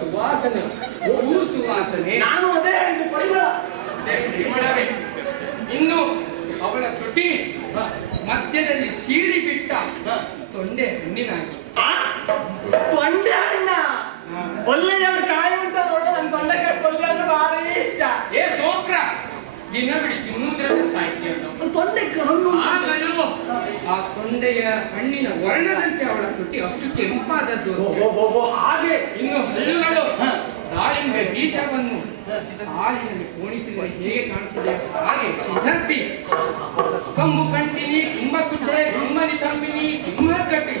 ಸುವಾಸನೆ, ಹೂ ಸುವಾಸನೆ. ನಾನು ಅದೇ ಹೇಳಿದ್ದು, ಪರಿಮಳ. ಪರಿಮಳವೇ. ಇನ್ನು ಅವಳ ತುಟಿ ಮಧ್ಯದಲ್ಲಿ ಸೀಳಿ ಬಿಟ್ಟ ತೊಂಡೆ ಹಣ್ಣಿನಾಗಿ. ತೊಂಡೆ ಹಣ್ಣ ಒಳ್ಳೆಯ ಕಾಯಿ ಉಂಟ ನೋಡು. ನನ್ನ ತೊಂಡೆಕಾಯಿ ಪಲ್ಯ ಅಂದ್ರೆ ಭಾರಿ ಇಷ್ಟ. ಏ ಸೋಕ್ರ, ದಿನ ಬಿಡಿ ತಿನ್ನುವುದ್ರಲ್ಲಿ ಸಾಹಿತ್ಯ. ತೊಂಡೆ ಹಣ್ಣು ಆಗಲೂ ಆ ತೊಂಡೆಯ ಹಣ್ಣಿನ ವರ್ಣದಂತೆ ಅವಳ ತುಟಿ ಅಷ್ಟು ಕೆಂಪಾದದ್ದು. ಹಾಗೆ ಇನ್ನು ಹಲ್ಲುಗಳು ದಾಳಿಂಬೆ ಬೀಜವನ್ನು ಹಾಲಿನಲ್ಲಿ ಪೋಣಿಸಿದರೆ ಹೇಗೆ ಕಾಣುತ್ತದೆ ಹಾಗೆ ಸುಧರ್ತಿ, ಕಂಬು ಕಂಟಿನಿ, ಕುಂಭ ಕುಚೆ, ಕುಂಬನಿ ತಂಬಿನಿ, ಸಿಂಹ ಕಟ್ಟಿ.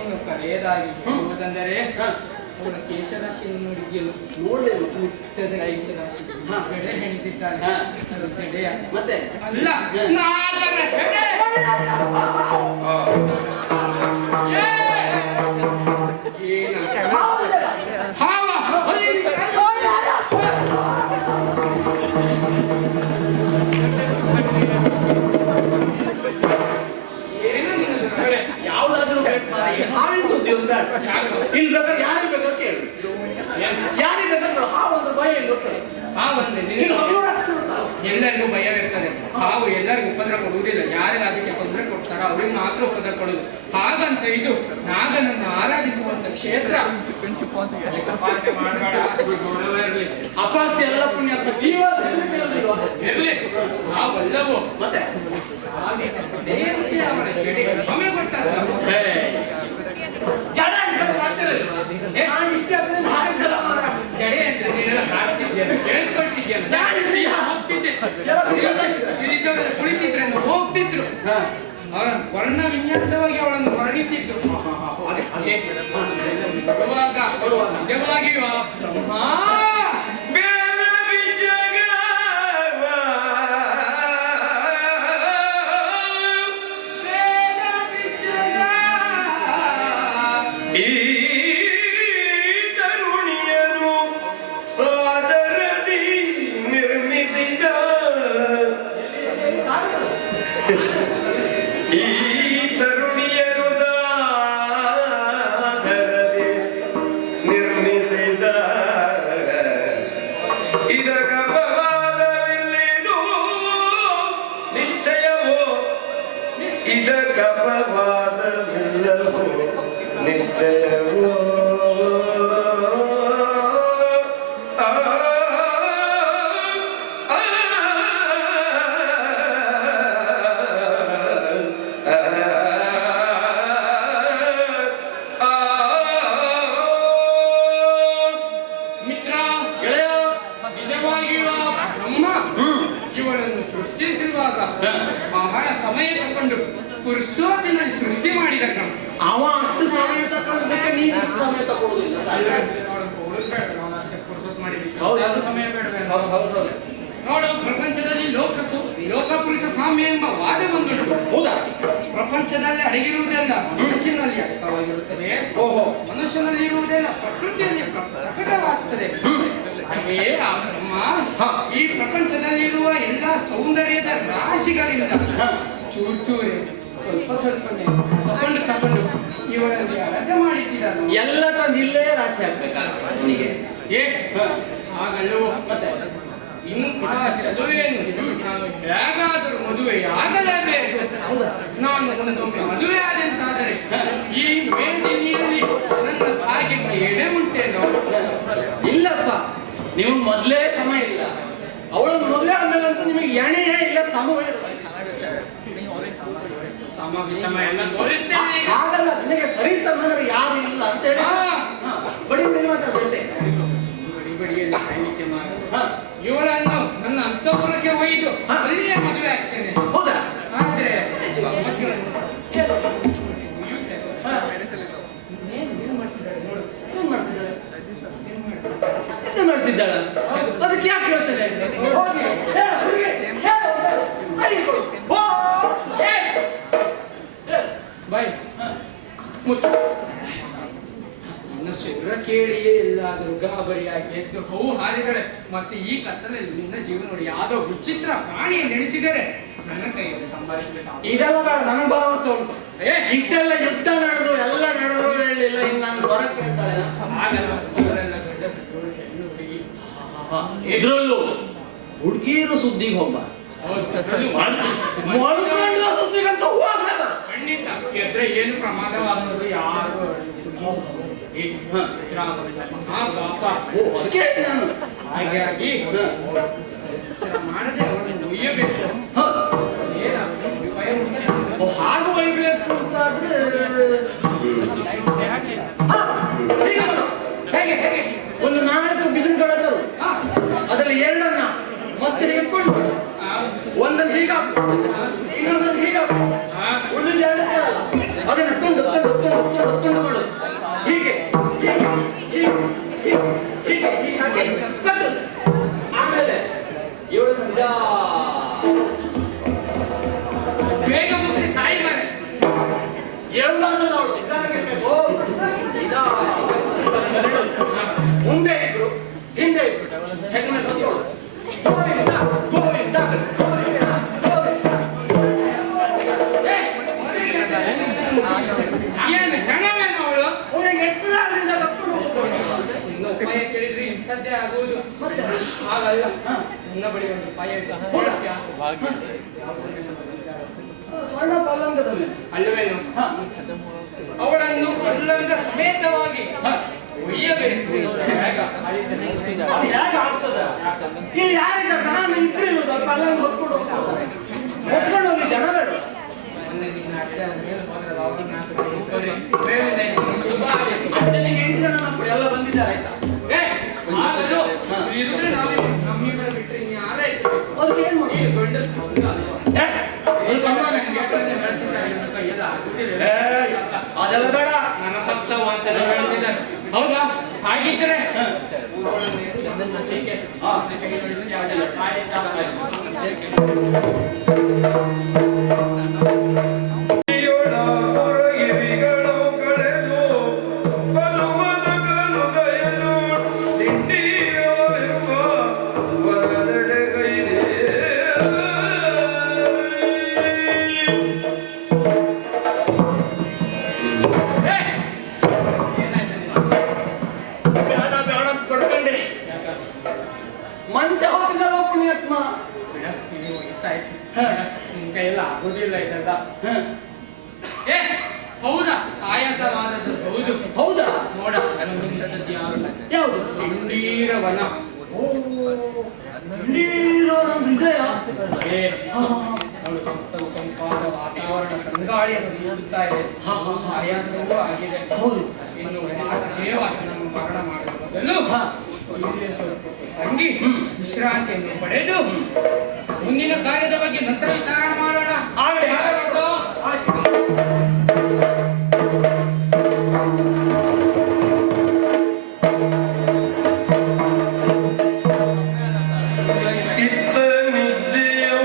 ಇನ್ನು ಕರೆಯದಾಗಿ ಹೇಳುವುದೆಂದರೆ ಅವಳ ಕೇಶರಾಶಿಯನ್ನು ನೋಡಿದ್ಯಲ್ಲ, ನೋಡ್ಲಿಲ್ಲ. ಹುಟ್ಟದ ಕೇಶರಾಶಿ ಜಡೆ ಹೆಣಿದಿದ್ದಾನೆ. ಅದು ಜಡೆಯ ಮತ್ತೆ ಅಲ್ಲ, ನಾಗರ ಹೆಡೆ. ಹಾವ ಏನು ನಿನ್ನದು ರಗಳೆ? ಯಾವ್ದಾದ್ರು ಹಾವಿನ ಸುದ್ದಿ ಉಂಟ? ಇಲ್ಲಿ ಬೇಕಾದ್ರೆ ಯಾರಿಗೆ ಬೇಕಾದ್ರೆ ಕೇಳು, ಯಾರಿಗೆ ಬೇಕಾದ್ರೆ ಹಾವೊಂದು ಭಯ ಗೊತ್ತಲ್ಲ. ಹಾವಂದ್ರೆ ಎಲ್ಲರಿಗೂ ಭಯವಿರ್ತದೆ. ಹಾವು ಎಲ್ಲರಿಗೂ ಉಪದ್ರ ಕೊಡುವುದಿಲ್ಲ. ಯಾರಿಗೆ ಅದಕ್ಕೆ ತೊಂದರೆ ಕೊಡ್ತಾರೋ ಅವ್ರಿಗೆ ಮಾತ್ರ ಉಪದ್ರ ಕೊಡುದು. ಹಾಗಂತ ಇದು ನಾಗನನ್ನು ಆರಾಧಿಸುವಂತ ಕ್ಷೇತ್ರ. ಅಪಹಾಸ್ಯ ಮಾಡಬೇಡ, ಇರ್ಲಿ ಅಪಾಸ್ಯ ಎಲ್ಲ ಪುಣ್ಯಾತ್ಮ ಜೀವ ಇರ್ಲಿ. ನಾವೆಲ್ಲವೂ ಮತ್ತೆ ದೇವತೆ ಅವರ ಜಡೆಗೆ ಭ್ರಮೆ ಕೊಟ್ಟದ್ದು. ಜಡ ನಾನು ಇಷ್ಟ ಹಾಕಿಲ್ಲ ಮಾರ. ಜಡೆ ಅಂತ ನೀನೆಲ್ಲ ಹಾಕ್ತಿದ್ಯಲ್ಲ, ಕೇಳಿಸ್ಕೊಳ್ತಿದ್ಯಲ್ಲ, ಹೋಗ್ತಿದ್ದೆ ಇಲ್ಲಿದ್ದವರೆಲ್ಲ ಕುಳಿತಿದ್ರನ್ನು ಹೋಗ್ತಿದ್ರು. ಅವರ ವರ್ಣ ವಿನ್ಯಾಸವಾಗಿ ಅವಳನ್ನು ವರ್ಣಿಸಿದ್ದು. ಬರುವಾಗ ನಿಜವಾಗಿಯೂ ಆ ಬ್ರಹ್ಮ ಬಹಳ ಸಮಯ ತಗೊಂಡು ಪುರುಷೋತ್ತಿನಲ್ಲಿ ಸೃಷ್ಟಿ ಮಾಡಿದ ಕ್ರಮ. ಅವ ಅಷ್ಟು ಸಮಯ ತಗೊಳ್ಳೋದಕ್ಕೆ ನೀನು ಸಮಯ ತಗೊಳ್ಳೋದಿಲ್ಲ. ಸಮಯ ಬೇಡ. ನೋಡು, ಪ್ರಪಂಚದಲ್ಲಿ ಲೋಕ ಪುರುಷ ಸಾಮ್ಯ ಎಂಬ ವಾದ ಬಂದುಂಟು. ಹೌದಾ? ಪ್ರಪಂಚದಲ್ಲಿ ಅಡಗಿರುವುದೆಲ್ಲ ಮನುಷ್ಯನಲ್ಲಿ ಅಡಕವಾಗಿರುತ್ತದೆ. ಮನುಷ್ಯನಲ್ಲಿ ಇರುವುದೆಲ್ಲ ಪ್ರಕೃತಿಯಲ್ಲಿ ಪ್ರಕಟವಾಗ್ತದೆ. ಹಾಗೆಯೇ ಆ ಬ್ರಹ್ಮ ಈ ಪ್ರಪಂಚದಲ್ಲಿರುವ ಎಲ್ಲ ಸೌಂದರ್ಯದ ರಾಶಿಗಳಿಂದ ಚೂರು ಚೂರೆ ಸ್ವಲ್ಪ ಸ್ವಲ್ಪನೇ ತಗೊಂಡು ಎಲ್ಲ ತಂದು ಇಲ್ಲೇ ರಾಶಿ ಹಾಕ್ಬೇಕಲ್ಲ ಅವನಿಗೆ. ಏ ಹಾಗಲ್ಲವೋ ಮತ್ತೆ ಇನ್ನು ಕೂಡ ಚದುವೇನು ನಾನು ಹೇಗಾದರೂ ಮದುವೆ ಆಗಲೇಬೇಕು. ನಾನು ಒಂದು ಮದುವೆ ಆದಂತಾದರೆ ಈ ವೇದಿನಿಯಲ್ಲಿ ನನ್ನ ಭಾಗ್ಯಕ್ಕೆ ಎಡೆ ಉಂಟೇನೋ. ಇಲ್ಲಪ್ಪ, ನೀವು ಮೊದಲೇ ಸಮ ಇಲ್ಲ. ಅವಳನ್ನು ಮದುವೆ ಆದ್ಮೇಲಂತೂ ನಿಮಗೆ ಎಣೆಯೇ ಇಲ್ಲ, ಸಮವೇ ಇಲ್ಲ. ಸಮ ವಿಷಮ ಎಲ್ಲ ತೋರಿಸ್ತೇನೆ ಈಗ. ಆಗಲ್ಲ, ನಿನಗೆ ಸರಿ ಸಮಂದ್ರೆ ಯಾರು ಇಲ್ಲ ಅಂತ ಹೇಳಿ ಬಡಿ ಬಡಿ ಮಾತಾಡ್ತೇನೆ. ಬಡಿ ಬಡಿಯಲ್ಲಿ ಸಾಹಿತ್ಯ ಮಾಡ ಇವಳನ್ನು ನನ್ನ ಅಂತಃಪುರಕ್ಕೆ ಒಯ್ದು ಅಲ್ಲಿಯೇ ಮದುವೆ ಆಗ್ತೇನೆ. ಹೌದಾ? ಆದ್ರೆ ಎಂತ ಮಾಡ್ತಿದ್ದಾಳ? ಅದಕ್ಕೆ ಯಾಕೆ ಹೇಳ್ತೇನೆ? ಹೋಗಿ, ಹೇ, ಹುಡುಗಿ, ಹೇ, ಅಲ್ಲಿ ಕೊಡು. ಹೋ, ಹೇ, ಹೇ. ಬಾಯ್ ಮುತ್ತು. ನನ್ನ ಶರೀರ ಕೇಳಿಯೇ ಎಲ್ಲಾದರೂ ಗಾಬರಿಯಾಗಿ ಎದ್ದು ಹೂ ಹಾರಿದರೆ ಮತ್ತೆ ಈ ಕತ್ತಲಲ್ಲಿ ನಿನ್ನ ಜೀವನ ನೋಡಿ ಯಾವುದೋ ವಿಚಿತ್ರ ಪ್ರಾಣಿಯ ನೆನೆಸಿದರೆ ನನ್ನ ಕೈಯಲ್ಲಿ ಸಂಭಾಳಿಸಬೇಕಾಗ. ಇದೆಲ್ಲ ಬೇಡ, ನನಗೆ ಭರವಸೆ ಉಂಟು. ಇಷ್ಟೆಲ್ಲ ಯುದ್ಧ ನಡೆದು ಎಲ್ಲ ನಡೆದ್ರು ಹೇಳಲಿಲ್ಲ, ಇನ್ನು ನಾನು ಸ್ವರ ಕೇಳ್ತಾಳೆ. ಆಗಲ್ಲ, ಜೀವನ ದೊಡ್ಡ ಸತ್ರು ಹೆಣ್ಣು ಹುಡುಗಿ. ಇದ್ರಲ್ಲೂ ಹುಡುಗಿರು ಸುದ್ದಿಗೆ ಹೋಗ್ಬಾರ್ದು. ಮೊಲ್ಕೊಂಡು ಸುದ್ದಿಗಂತ ಹೋಗ್ಬೇಡ. ಖಂಡಿತ ಎದ್ರೆ ಏನು ಪ್ರಮಾದವಾಗುವುದು ಯಾರು ಮಹಾಪಾಪ. ಓ, ಅದಕ್ಕೆ ನಾನು ಹಾಗಾಗಿ ಎಚ್ಚರ ಮಾಡದೆ ಅವರನ್ನು ಒಯ್ಯಬೇಕು. ಹ. ಏನಾದ್ರು ಭಯ ಉಂಟೆ? ಓ, ಹಾಗೆ ಒಯ್ಬೇಕು ಅಂತಾದ್ರೆ ಹೀಗೆ ಮಾಡು. ಹೇಗೆ ಹೇಗೆ ಒಂದು 4 ಬಿದಿರುಗಳ ತರು, ಹಾ ಅದರಲ್ಲಿ 2 ಮತ್ತೆ ಇಟ್ಕೊಂಡು ಒಂದನ್ನು ಹೀಗೆ ಹಾಕು, ಇನ್ನೊಂದನ್ನು ಹೀಗೆ ಹಾಕು, ಉಳಿದ 2 ಅದನ್ನು ತುಂಡು ಮಾಡು. ಹೀಗೆ ಹೀಗೆ ಹೀಗೆ ಹೀಗೆ ಹೀಗೆ ಹೀಗೆ ಹಾಕಿ ಕಟ್ಟು. ಆಮೇಲೆ ಇವಳನ್ನು ಬೇಗ ಮುಗಿಸಿ ಸಾಯಿ ಮಾರೆ. ಎಲ್ಲಾದ್ರೂ ನೋಡು, ನಿಧಾನಕ್ಕಿರ್ಬೇಕು. ಮುಂದೆ ಇಬ್ರು, ಹಿಂದೆ ಇಬ್ರು, ಹೆಣ್ಣು ನೋಡು. ಗೋವಿಂದ ಗೋವಿಂದ ಗೋವಿಂದ ಗೋವಿಂದ. ಏನು ಹೆಣವೇನು ಅವಳು? ಅವನಿಗೆ ಎಚ್ಚರಾಗಲಿಲ್ಲ, ಕರ್ಕೊಂಡು ಹೋಗ್ಬೋದು. ಇನ್ನು ಉಪಾಯ ಕೇಳಿದ್ರೆ ಇಂಥದ್ದೇ ಆಗುವುದು. ಹಾಗಲ್ಲ, ನನ್ನ ಬಳಿ ಒಂದು ಉಪಾಯ ಇದೆ. ಸ್ವರ್ಣ ಪಲ್ಲಂಗದ ಮೇಲೆ ಅಲ್ಲವೇನು? ಅವಳನ್ನು ಪಲ್ಲಂಗ ಸಮೇತವಾಗಿ ಒಯ್ಯಬೇಕು. ಅದು ಹೇಗೆ ಆಗ್ತದ? ಇಲ್ಲಿ ಯಾರಿಗ ನಾನು ಇಟ್ಟಿರುವುದು ಪಲ್ಲಂಗ ಹೊತ್ಕೊಂಡು ಹೋಗ್ಬೋದು. ಹೊತ್ಕೊಂಡು ಹೋಗಿ ಜನ ಬೇಡ. ಮೊನ್ನೆ ನಿನ್ನ ಅಜ್ಜನ ಮೇಲೆ ಹೋದ್ರೆ ಅವಾಗ ನಾಲ್ಕು ಮೇಲೆ ಶುಭ ಆಗಬೇಕು. ಅಜ್ಜನಿಗೆ 8 ಜನ ಮಕ್ಕಳು ಎಲ್ಲ ಬಂದಿದ್ದಾರೆ, ಆಯ್ತಾ? ಆಗಲು ಇರುದ್ರೆ ನಾವು ನಮ್ಮಿಬ್ಬರ ಬಿಟ್ಟರೆ ಇನ್ಯಾರೇ ಇರ್ಬೇಕು. ಅದಕ್ಕೆ ಏನು ಮಾಡಿ? ಈ ಗಂಡಸು ಹೌದು ಅಲ್ವಾ? ಒಂದು ಕಮ್ಮ ನನಗೆ ಅದೆಲ್ಲ ಬೇಡ. ನನ್ನ ಸತ್ತವ ಅಂತ ಹೇಳ್ತಿದ್ದಾರೆ. ಹೌದಾ? ಹಾಗಿದ್ರೆ ಹೊರಗಿರಿಗಳು ಕಳೆದು ಬಲುಮದಗಲು ಗಯಲು ದಿಂಡೀರವರಿರುವ ವರದೆಡೆಗೈದೆ. ಬೇಡ ಬೇಡ ಅಂತ ಪಡ್ಕೊಂಡೆ. ಮಂಚ ಹೋಗಿದ್ದಲ್ಲ ಪುಣ್ಯಾತ್ಮ. ವಯಸ್ಸಾಯ್ತು, ನಿನ್ ಕೈಯೆಲ್ಲ ಆಗುದಿಲ್ಲ ಇದೆಲ್ಲ. ಏ ಹೌದಾ? ಆಯಾಸವಾದದ್ದು ಹೌದು. ಹೌದಾ? ನೋಡ ನಿನ್ನದದ್ದು ಯಾರು? ಯಾವುದು? ಇಂಡೀರವನ. ನೀರು ಹೃದಯ. ಏ ಅವಳು ಸುತ್ತಲೂ ಸಂಪಾದ ವಾತಾವರಣ ತಂಗಾಳಿಯನ್ನು ಬೀಸುತ್ತಾ ಇದೆ. ಆಯಾಸವೂ ಆಗಿದೆ. ಹೌದು. ಇನ್ನು ದೇವನನ್ನು ಮರಣ ಮಾಡುವ ಮೊದಲು ಇಲ್ಲಿಯೇ ಸ್ವಲ್ಪ ತಂಗಿ ವಿಶ್ರಾಂತಿಯನ್ನು ಪಡೆದು ಮುಂದಿನ ಕಾರ್ಯದ ಬಗ್ಗೆ ನಂತರ ವಿಚಾರ ಮಾಡೋಣ. ಆಗಲಿ. ಇತ್ತ ನಿದ್ದೆಯು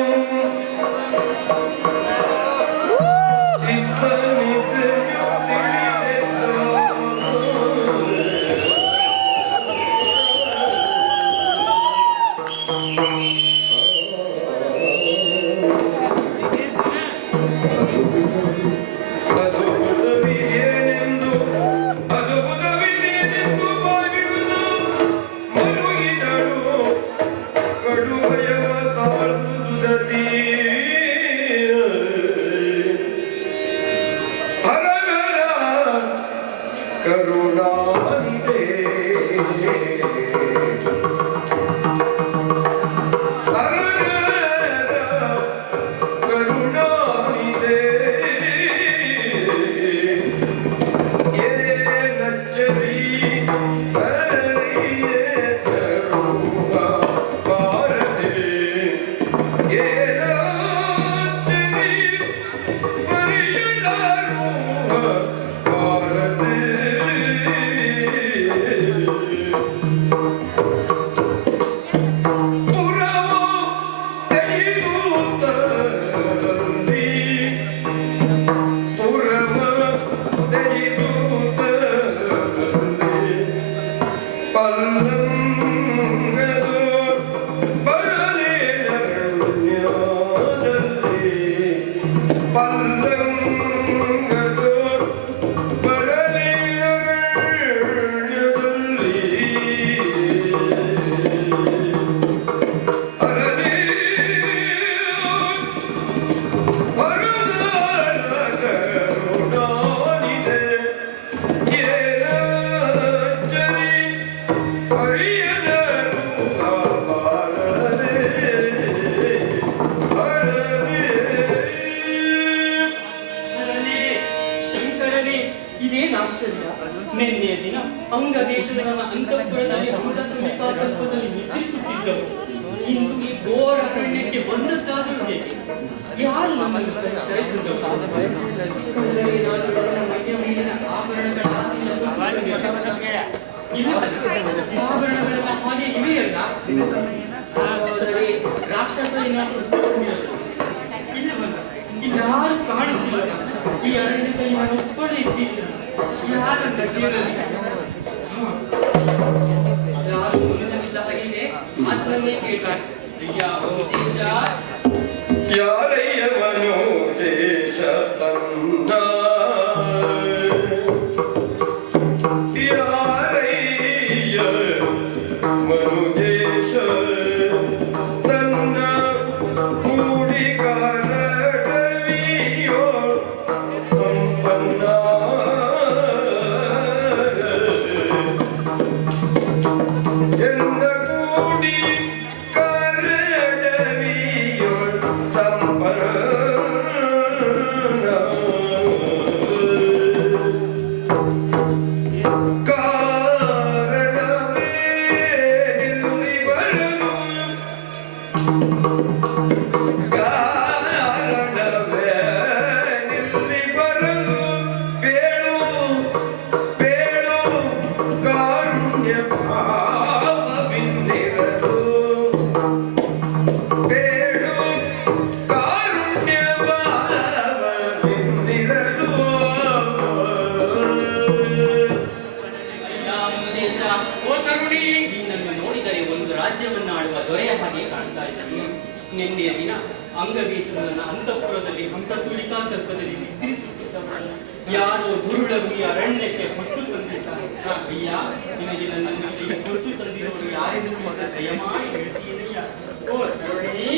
ಇತ್ತ ನಿದ್ದೆಯು ತಿಳಿದೆತ್ತೋ. ಕರುಣಾನಿದೆ ಇದೇನು ಆಶ್ಚರ್ಯ, ನಿನ್ನೆಯ ದಿನ ಅಂಗದೇಶದ ನನ್ನ ಅಂತಃಪುರದಲ್ಲಿ ಹಂಸತುಲಿಕಾಕಲ್ಪದಲ್ಲಿ ನಿದ್ರಿಸುತ್ತಿದ್ದರು. ಇಂದು ಈ ಘೋರ ಅರಣ್ಯಕ್ಕೆ ಬಂದದ್ದಾದರೂ ಹೇಗೆ? ಯಾರು ನಮ್ಮನ್ನು ಕರೆತಂದವರು? ಕಳ್ಳರೇನಾದರೂ ನನ್ನ ಮೈಯ ಮೇಲಿನ ಆಭರಣಗಳ ಆಸೆಯಿಂದ ಇಲ್ಲವಲ್ಲ, ಆಭರಣಗಳೆಲ್ಲ ಹಾಗೆ ಇವೆಯಲ್ಲ. ಆದರೆ ರಾಕ್ಷಸ ಏನಾದರೂ ಇಲ್ಲವಲ್ಲ, ಇಲ್ಲಾರು ಕಾಣುತ್ತಿಲ್ಲ. ಈ ಅರಣ್ಯದಲ್ಲಿ ನಾನು ಒಬ್ಬಳೇ ಇದ್ದೀನಿ. ಯಾರನ್ನ ಕೇಳಲಿ? ಯಾರು ಮುಂಚಿದ್ದ ಹಾಗೆಯೇ ಮಾತ್ರನ್ನೇ ಕೇಳ್ತಾರೆ. ಅಯ್ಯ ಮನೋಜೇಶ, ಯಾರಯ್ಯ ಮನೋಜೇಶ ತನ್ನ ಯಾರಯ್ಯ ಮನೋಜೇಶ ತನ್ನ ಕೂಡಿಗಾರವಿಯೋ ಸಂಪನ್ನ ಎಂದ ಕೂಡಿ ಕರಡವಿಯೋ ಸಂಪನ್ನ ಕಾರಣವೇ ಇಲ್ಲಿ ಬರಲು ಕಾರಣವೇ ಇಲ್ಲಿ ಬರಲು ಬೇಳು ಬೇಳು ಕಾರುಣ್ಯ ಭಾವವಿನ್ನಿರಲು ಬೇಳು ಕಾರುಣ್ಯ ಭಾವವಿನ್ನಿರಲು ಅಯ್ಯ ಮನೋಜೇಶ, ಓ ತರುಣಿ, ನಿನ್ನನ್ನು ನೋಡಿದರೆ ಒಂದು ರಾಜ್ಯವನ್ನಾಡುವ ದೊರೆಯ ಹಾಗೆ ಕಾಣ್ತಾ ಇದ್ದೀನಿ. ನಿನ್ನೆಯ ದಿನ ಅಂಗದೇಶದ ನನ್ನ ಅಂತಃಪುರದಲ್ಲಿ ಹಂಸತುಲಿಕಾಕಲ್ಪದಲ್ಲಿ ನಿದ್ರಿಸುತ್ತಿದ್ದವರನ್ನು ಯಾರೋ ದುರುಳರು ಈ ಅರಣ್ಯಕ್ಕೆ ಹೊತ್ತು ತಂದಿದ್ದಾರೆ. ಅಯ್ಯ, ನಿನಗೆ ನನ್ನನ್ನು ಇಲ್ಲಿಗೆ ಹೊತ್ತು ತಂದಿರುವರು ಯಾರೆನ್ನುವ ದಯಮಾಡಿ ಹೇಳ್ತೀನಯ್ಯ. ಓ ತರುಣಿ,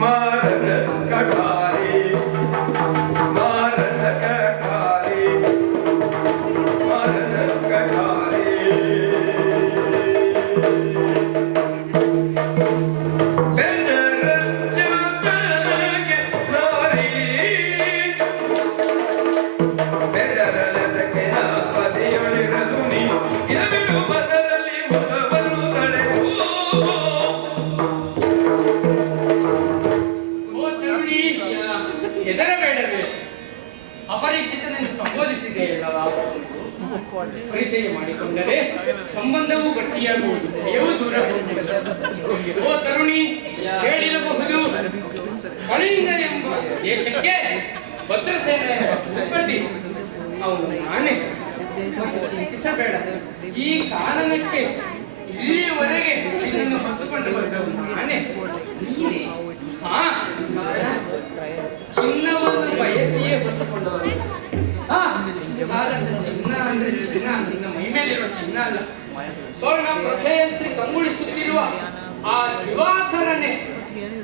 ಮಾರನ ಕಠಾರಿ ಮಾರನ ಕಠಾರಿ ಮಾರನ ಕಠಾರಿ ಬೆದರ ಜೊತೆಗೆ ನಾರಿ ಬೆದರಲದಕ್ಕೆ ನಾ ಪದೆಯೊಳಿರಲು ನೀ ಎರಡು ಬದಲಲ್ಲಿ ಮುಖವನ್ನು ತಡೆದು ಓ ತರುಣಿ, ಹೆದರಬೇಡವೇ. ಅಪರಿಚಿತನನ್ನು ಸಂಬೋಧಿಸಿದೆಯಲ್ಲವಾ, ಪರಿಚಯ ಮಾಡಿಕೊಂಡರೆ ಸಂಬಂಧವೂ ಗಟ್ಟಿಯಾಗುವುದು, ಭಯವೂ ದೂರ ಹೋಗುವುದು. ಓ ತರುಣಿ, ಹೇಳಿರಬಹುದು, ಕಳಿಂಗ ಎಂಬ ದೇಶಕ್ಕೆ ಭದ್ರಸೇನ ಎಂಬ ಸಿಬ್ಬಂದಿ ಅವನು ನಾನೇ. ಚಿಂತಿಸಬೇಡ, ಈ ಕಾರಣಕ್ಕೆ ಇಲ್ಲಿಯವರೆಗೆ ನಿನ್ನನ್ನು ಹೊತ್ತುಕೊಂಡು ಬಂದವನು ನಾನೇ. ಹಾ, ಚಿನ್ನ ಅಲ್ಲ. ಸ್ವರ್ಣ ಪ್ರಭೆಯಂತೆ ಕಂಗೊಳಿಸುತ್ತಿರುವ ಆ ದಿವಾಕರನೇ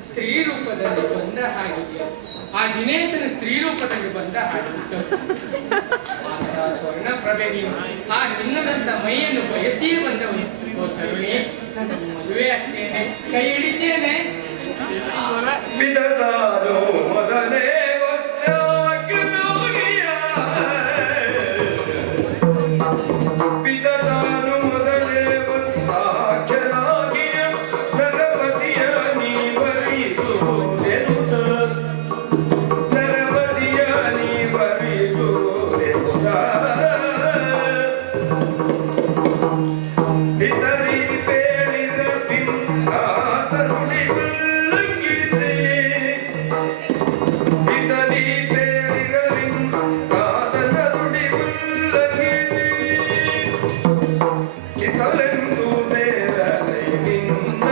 ಸ್ತ್ರೀ ರೂಪದಲ್ಲಿ ಬಂದ ಹಾಗಿದೆಯಾ? ಆ ದಿನೇಶನ ಸ್ತ್ರೀ ರೂಪದಲ್ಲಿ ಬಂದ ಹಾಗಿತ್ತು. ಸ್ವರ್ಣ ಪ್ರಭೆ ನೀವು ಆ ಚಿನ್ನದಂತ ಮೈಯನ್ನು ಬಯಸಿಯೇ ಬಂದವನು. ಓ ತರುಣಿ, ಮದುವೆ ಆಗ್ತೇನೆ, ಕೈ ಹಿಡಿತೇನೆ. ಬಿದದಾರು ಮೊದಲೇ ಬಿದದಾರು ಮೊದಲೇ ಸಾಕ್ಷರಾಗಿಯ ದರಪತಿಯ ನೀ ಭರಿಸುವುದೆನುತ ದರಪತಿಯ ನೀ ಭರಿಸುವುದೆನುತ ಇತರಿ ಬೇಡಿದ ಪಿಂಗಾತ ನುಡಿಗುಲ್ಲಂಗಿದೆ ಇತರಿ ಬೇಡಿದ ಪಿಂಗಾತನ ನುಡಿಗುಲ್ಲಂಗಿದೆ ಇತಲೆಂದು ದೇರದೆ ನಿನ್ನ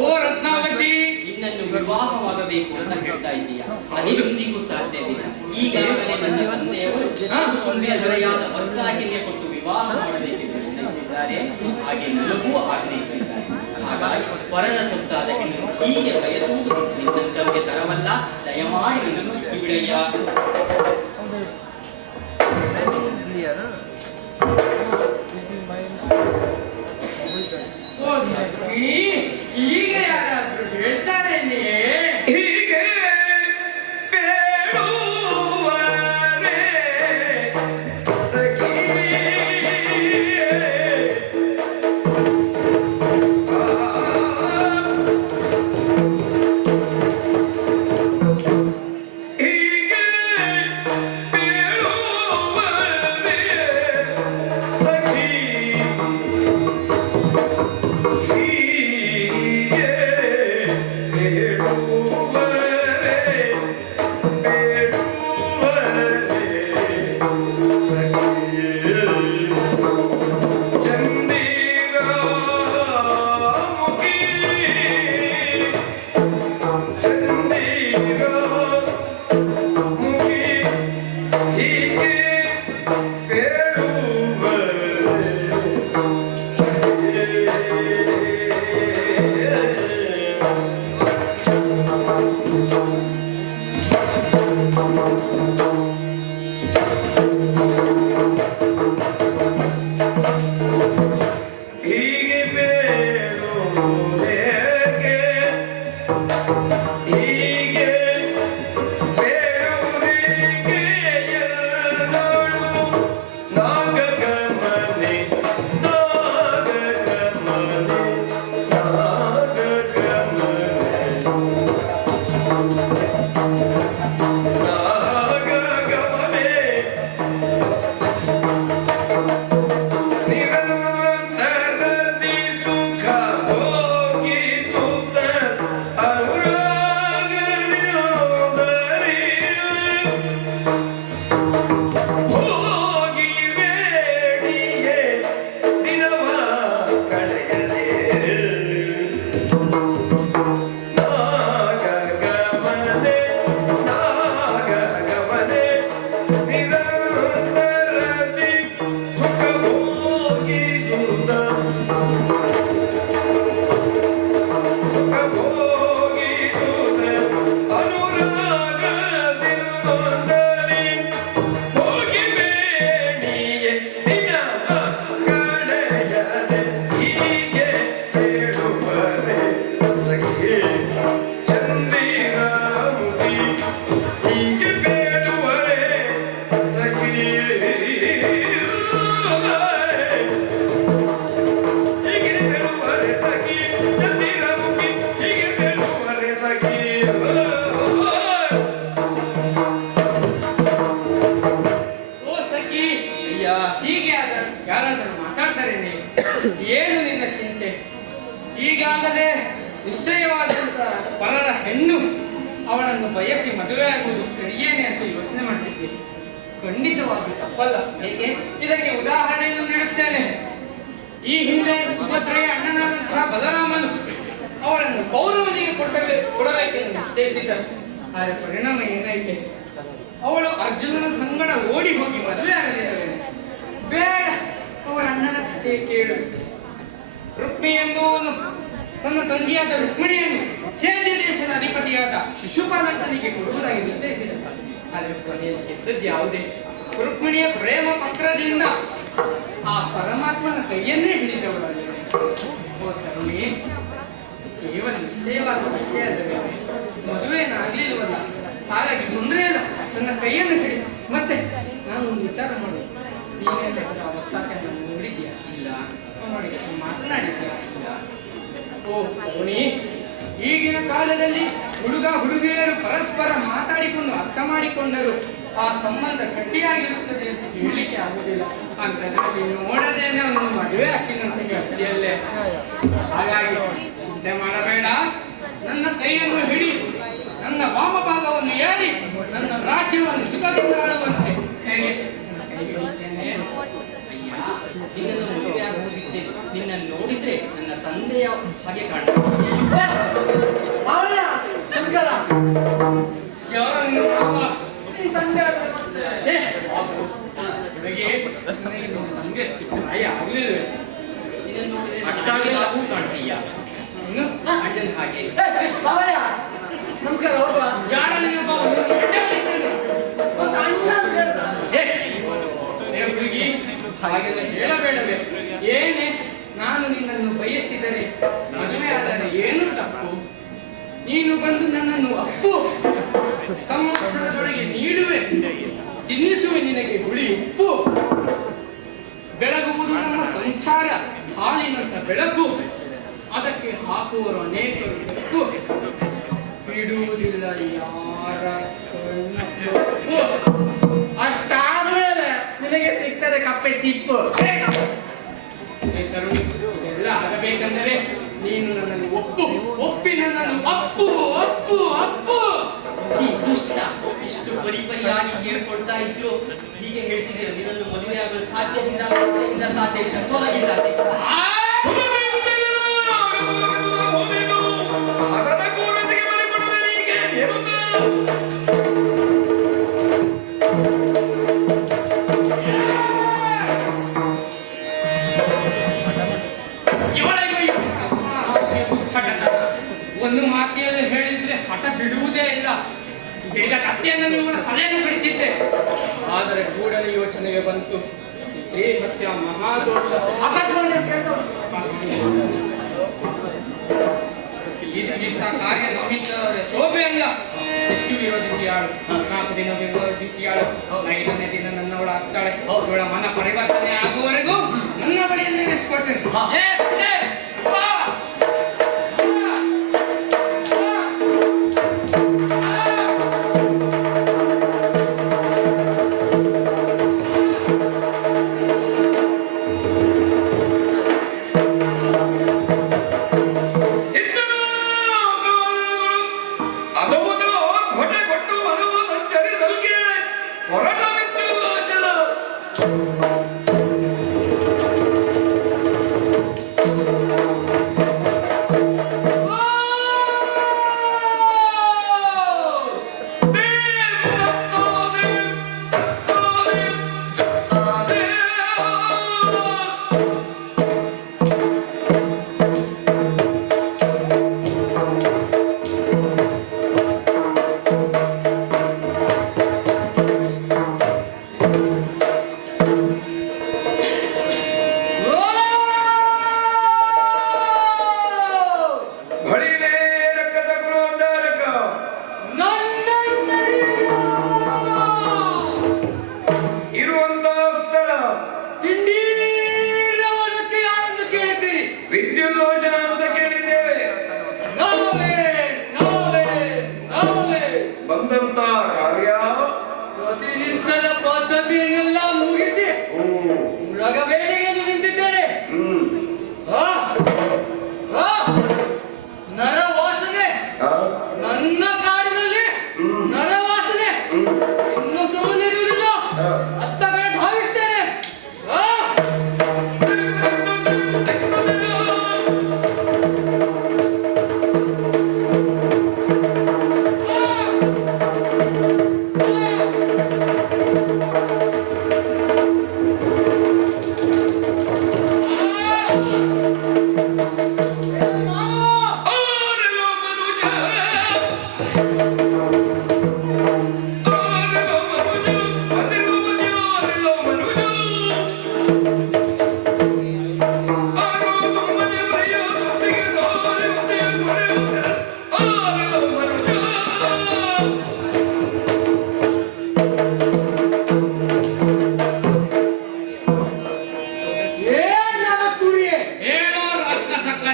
ಓ ರತ್ನಾವತಿ, ನಿನ್ನನ್ನು ವಿವಾಹವಾಗಬೇಕು ಅಂತ ಹೇಳ್ತಾ ಇದ್ದೀಯಾ? ಅದೆಂದಿಗೂ ಸಾಧ್ಯವಿಲ್ಲ. ಈಗಾಗಲೇ ನನ್ನ ತಂದೆಯವರು ಶುಂಭೆಯ ದೊರೆಯಾದ ವತ್ಸಾಗಿನ್ಯ ಕೊಟ್ಟು ವಿವಾಹ ಮಾಡಬೇಕೆಂದು ನಿಶ್ಚಯಿಸಿದ್ದಾರೆ. ಹಾಗೆ ನನಗೂ ಆಗ್ರಹಿಸಿದ್ದಾರೆ. ಹಾಗಾಗಿ ವರನ ಸೊತ್ತಾದ ಹೆಣ್ಣು ಹೀಗೆ ಬಯಸುವುದು ನಿನ್ನಂತವರಿಗೆ ತರವಲ್ಲ. ದಯಮಾಡಿ ನನ್ನನ್ನು ಬಿಡಯ್ಯ. ಓ ನಗುವಿ, ಈಗ ಯಾರಾದ್ರೂ ಹೇಳ್ತಾರೆ ಹೀಗೆ ಬೇಡುವರೆ ಸಖಿ ಹೀಗೆ ಬೇಡುವರೆ ಸಖಿ ಹೀಗೆ ಬೇಡುವರೆ ಬೇಡುವರೆ ಸಖಿ ಚಂದಿರ ಮುಖಿ ಚಂದಿರ ಮುಖಿ ಹೀಗೆ ಬೇಡುವರೆ ಸಖಿ ಹೀಗೆ ಬೇಡುವುದೇಕೆ ಹೀಗೆ ಬೇಡುವುದೇಕೆ ಎಲ್ಲೋಳು ನಾಗಗಮನೆ ನಾಗಗಮನೆ ನಾಗಗಮನೆ ನಿರಂತರದಿ ಸುಖ ಭೋಗಿಸುತ್ತ ಅನುರಾಗನಿಯೋದರಿ ಹೋಗಿ ಬೇಡಿಯೇ ದಿನವ ಕಳೆಯದೆ ನಾಗಗಮನೆ ನಾಗಗಮನೆ ನಿರಂತರದಿ ಸುಖ ಭೋಗಿಸುತ್ತ ಸುಖ ಭೋಗಿಸುತ್ತ ಅನುರಾಗದಿರುವುದರಿ ಹೋಗಿ ಬೇಡಿಯೇ ದಿನವ ಕಳೆಯದೆ ಹೀಗೆ ಬೇಡುವರೆ ಸಖಿ ಚಂದಿರ ಮುಖಿ ಹೀಗೆ ಬೇಡುವರೆ ಸಖಿ ಹೀಗೆ ಬೇಡುವರೆ ಸಖಿ ಚಂದಿರ ಮುಖಿ ಹೀಗೆ ಬೇಡುವರೆ ಸಖಿ ಓ ಸಖಿ, ಹೀಗೆ ಯಾರಾದ್ರೂ ಮಾತಾಡ್ತಾರೆ? ಏನು ನಿನ್ನ ಚಿಂತೆ? ಈಗಾಗಲೇ ನಿಶ್ಚಯವಾದಂತ ಪರರ ಹೆಣ್ಣು ಅವಳನ್ನು ಬಯಸಿ ಮದುವೆಯಾಗುವುದು ಸರಿಯೇನೆ ಅಂತ ಯೋಚನೆ ಮಾಡ್ತಿದ್ದೆ. ಖಂಡಿತವಾಗಿ ತಪ್ಪಲ್ಲ. ಇದಕ್ಕೆ ಉದಾಹರಣೆಯನ್ನು ನೀಡುತ್ತೇನೆ. ಈ ಹಿಂದೆ ಸುಭದ್ರೆಯ ಅಣ್ಣನಾದಂತಹ ಬಲರಾಮನು ಅವಳನ್ನು ಕೌರವನಿಗೆ ಕೊಡಬೇಕೆಂದು ನಿಶ್ಚಯಿಸಿದ್ದರು. ಆದರೆ ಪರಿಣಾಮ ಏನೈತೆ? ಅವಳು ಅರ್ಜುನನ ಸಂಗಡ ಓಡಿ ಹೋಗಿ ಮದುವೆ ಆಗಲಿಲ್ಲವೇನು? ಬೇಡ, ಅವಳ ಅಣ್ಣನ ಕಥೆ ಕೇಳು. ರುಕ್ಮಿ ಎಂಬುವನು ತನ್ನ ತಂಗಿಯಾದ ರುಕ್ಮಿಣಿಯನ್ನು ಚೇಂದ್ಯ ದೇಶದ ಅಧಿಪತಿಯಾದ ಶಿಶುಪಾಲಕನಿಗೆ ಕೊಡುವುದಾಗಿ ನಿಶ್ಚಯಿಸಿದ. ಆದರೆ ಕೊನೆಯಲ್ಲಿ ಗೆದ್ದದ್ದು ಯಾವುದೇ? ರುಕ್ಮಿಣಿಯ ಪ್ರೇಮ ಪತ್ರದಿಂದ ಆ ಪರಮಾತ್ಮನ ಕೈಯನ್ನೇ ಹಿಡಿದವಳು. ಓ ತರುಣಿ, ಕೇವಲ ನಿಶ್ಚಯವಾಗುವುದಷ್ಟೇ ಅಲ್ಲ, ಮದುವೆನಾಗಲಿಲ್ವಲ್ಲ, ಹಾಗಾಗಿ ತೊಂದರೆ ಇಲ್ಲ. ನನ್ನ ಕೈಯನ್ನು ಹಿಡಿ. ಮತ್ತೆ ನಾನು ಒಂದು ವಿಚಾರ ಮಾಡುದು, ನೀನೇ ಅವತ್ತಾಕೆ ನೋಡಿದ್ಯಾ? ಇಲ್ಲ. ಅವನೊಳಗೆ ಮಾತನಾಡಿದ್ಯಾ? ಇಲ್ಲ. ಓ ತರುಣಿ, ಈಗಿನ ಕಾಲದಲ್ಲಿ ಹುಡುಗ ಹುಡುಗಿಯರು ಪರಸ್ಪರ ಮಾತಾಡಿಕೊಂಡು ಅರ್ಥ ಮಾಡಿಕೊಂಡರು ಆ ಸಂಬಂಧ ಗಟ್ಟಿಯಾಗಿರುತ್ತದೆ ಅಂತ ಹೇಳಲಿಕ್ಕೆ ಆಗುದಿಲ್ಲ. ಅಂತದ್ರಲ್ಲಿ ನೋಡದೇನೆ ಅವನು ಮದುವೆ ಹಾಕಿದಂತೆ ಗಟ್ಟಿಯಲ್ಲೇ. ಹಾಗಾಗಿ ಚಿಂತೆ ಮಾಡಬೇಡ, ನನ್ನ ಕೈಯನ್ನು ಹಿಡಿ, ನನ್ನ ವಾಮಭಾಗವನ್ನು ಏರಿ ನನ್ನ ರಾಜ್ಯವನ್ನು ಸುಖದಿಂದ ಆಳುವಂತೆ. ಹೇಗೆ? ನಿನ್ನನ್ನು ಮದುವೆ ಆಗುವುದಿದ್ದೆ ನಿನ್ನನ್ನು ನೋಡಿದ್ರೆ ನನ್ನ ತಂದೆಯ ಹಾಗೆ ಕಾಣ್ತದೆ. ಯಾರನ್ನು ತಂದೆ ಆಗ್ಲಿಲ್ಲ. ನಿನ್ನನ್ನು ನೋಡಿದ್ರೆ ಅಷ್ಟಾಗಿ ಹಾಗೂ ಕಾಣ್ತೀಯ. ಅಣ್ಣನ ಹಾಗೆ. ನಮಸ್ಕಾರ. ಹುಡುಗಿ ಹಾಗೆಲ್ಲ ಹೇಳಬೇಡವೇ? ಏನೇ ನಾನು ನಿನ್ನನ್ನು ಬಯಸಿದರೆ ಮದುವೆ ಆದರೆ ಏನು ತಪ್ಪು? ನೀನು ಬಂದು ನನ್ನನ್ನು ಅಪ್ಪು ಸಂವತ್ಸರದೊಳಗೆ ನೀಡುವೆ, ತಿನ್ನಿಸುವೆ ನಿನಗೆ ಹುಳಿ ಉಪ್ಪು. ಬೆಳಗುವುದು ನಮ್ಮ ಸಂಸಾರ ಹಾಲಿನಂತ ಬೆಳಕು, ಅದಕ್ಕೆ ಹಾಕುವರು ಅನೇಕರು ಬೆಕ್ಕು. ಬಿಡುವುದಿಲ್ಲ ಯಾರ ಕಣ್ಣು. ಅಷ್ಟಾದ್ಮೇಲೆ ನಿನಗೆ ಸಿಗ್ತದೆ ಕಪ್ಪೆ ಚಿಪ್ಪು. ತರುಣಿ, ಎಲ್ಲ ಆಗಬೇಕೆಂದರೆ ನೀನು ನನ್ನನ್ನು ಒಪ್ಪಿ ನನ್ನನ್ನು ಅಪ್ಪು ಅಪ್ಪು ಅಪ್ಪು. ದುಷ್ಟ ಇಷ್ಟು ಪರಿಪರಿಯಾಗಿ ಕೇಳ್ಕೊಳ್ತಾ ಇದ್ರು ಹೀಗೆ ಹೇಳ್ತಿದ್ದೀರ. ನಿನ್ನನ್ನು ಮದುವೆ ಆಗಲು ಸಾಧ್ಯವಿಲ್ಲ, ಸಾಧ್ಯವಿಲ್ಲ, ತೊಲಗಿಲ್ಲ. ಅದರ ಕೂರತೆಗೆ ಬಲಿಕೊಡದೆ ಹೀಗೆ ಒಂದು ಮಾತಿನಲ್ಲಿ ಹೇಳಿದ್ರೆ ಹಠ ಬಿಡುವುದೇ ಇಲ್ಲ. ಹೇಳಿದ ಕಥೆಯನ್ನು ನೀವು ತಲೆಯನ್ನು ಬಿಡುತ್ತಿದ್ದೆ. ಆದರೆ ಕೂಡಲೇ ಯೋಚನೆಗೆ ಬಂತು, ಸ್ತ್ರೀ ಹತ್ಯ ಮಹಾದೋಷ. ಇಂಥ ಕಾರ್ಯ ನಮ್ಮಿಂದ ಶೋಭೆ ಅಲ್ಲ. ಎಷ್ಟು ವಿರೋಧಿಸಿಯಾಳು, 4 ದಿನ ವಿರೋಧಿಸಿಯಾಳು, 5ನೇ ದಿನ ನನ್ನವಳ ಆಗ್ತಾಳೆ. ಅವಳ ಮನ ಪರಿವರ್ತನೆ ಆಗುವವರೆಗೂ ನನ್ನ ಬಳಿಯಲ್ಲಿ ಇರಿಸಿಕೊಟ್ಟೆ.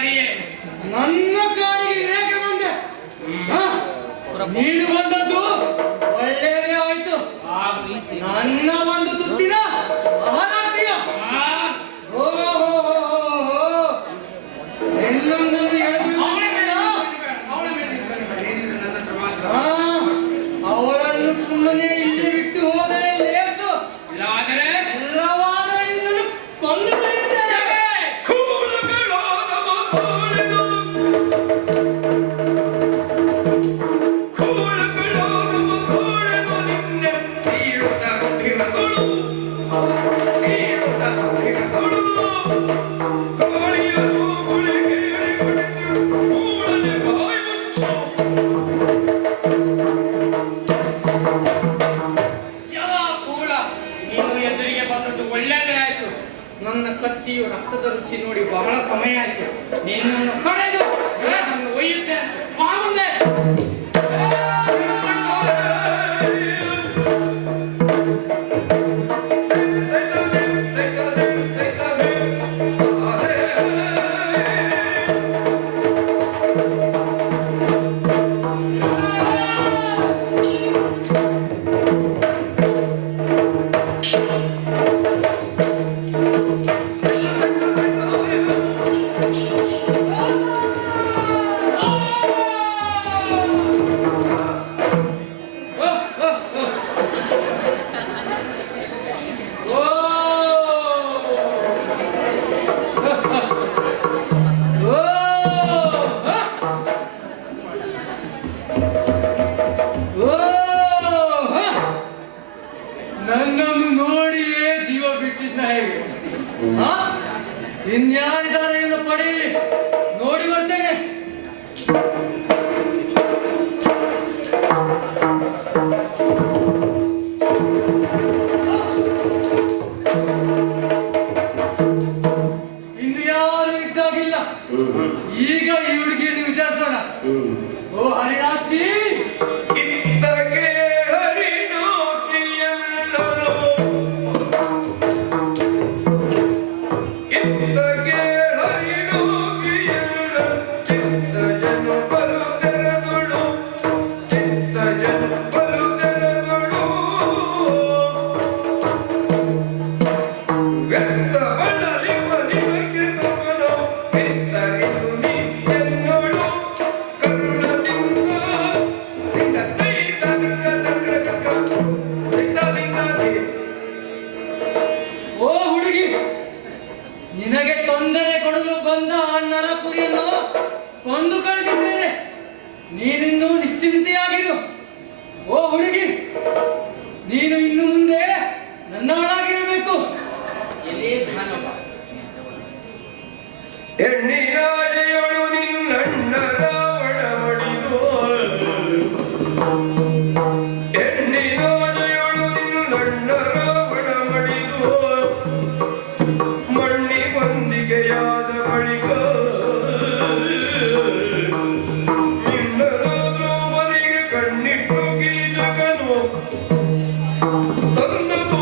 ಕಾಡಿಗೆ ನನ್ನ ಕಾಡಿಗೆ ಏಕೆ ಬಂದೆ? ಹ? ನೀನು ಬಂದದ್ದು ಒಳ್ಳೆಯದೇ ಆಯ್ತು. ನನ್ನ ಒಂದು ತುತ್ತಿನ ಅಹರಾತಿಯ ಇನ್ನೊಂದನ್ನು ಅವಳನ್ನು ಸುಮ್ಮನೆ ಇಲ್ಲಿ ಬಿಟ್ಟು ಹೋದರೆ ಲೇಸು. ಇಲ್ಲವಾದರೆ ಇಲ್ಲವಾದರೆ ಕೊಂದು ಬಿಡುತ್ತೇನೆ. ನನ್ನ ಕತ್ತಿಯು ರಕ್ತದ ರುಚಿ ನೋಡಿ ಬಹಳ ಸಮಯ ಆಯ್ತು. ನಿನ್ನನ್ನು ಕಳೆದು ನಾನು ಒಯ್ಯುತ್ತೇನೆ. ಮುಂದೆ ನನ್ನನ್ನು ನೋಡಿಯೇ ಜೀವ ಬಿಟ್ಟಿದ್ದ ಹೇಗೆ? ಇನ್ಯಾರಿದ್ದಾರೆ ಇವನು ಪಡೆಯಲಿ? ನೋಡಿ ಬರ್ತೇನೆ. ಇನ್ನು ಯಾರು ಇದ್ದಾಗಿಲ್ಲ. ಈಗ ಈ ಹುಡುಗಿಯನ್ನು ವಿಚಾರಿಸೋಣ. ಓ ಹರಿಣಾಕ್ಷಿ, ಓ ಹುಡುಗಿ, ನಿನಗೆ ತೊಂದರೆ ಕೊಡಲು ಬಂದ ಆ ನರಪುರಿಯನ್ನು ಕೊಂದು ಕಳೆದಿದ್ದೇನೆ. ನೀನಿನ್ನೂ ನಿಶ್ಚಿಂತೆಯಾಗಿರು. ಓ ಹುಡುಗಿ, ನೀನು ಇನ್ನು ಮುಂದೆ ನನ್ನವಳಾಗಿರಬೇಕು. ಎಲೆ ಧಾನವ ಎಣ್ಣಿರಾಜೆಯೊಳು ನಿನ್ನಣ್ಣ ರಾವಣ ಮಡಿದು ಎಣ್ಣಿರಾಜೆಯೊಳು ನಿನ್ನಣ್ಣ ರಾವಣ ಮಡಿದು ಮಣ್ಣಿಗೊಂದಿಗೆಯಾದ ಬಳಿಕ ನಿನ್ನರಾದ್ರೂ ಬದಿಗೆ ಕಣ್ಣಿಟ್ಟು ಗೀಜಕನು ತಂದದು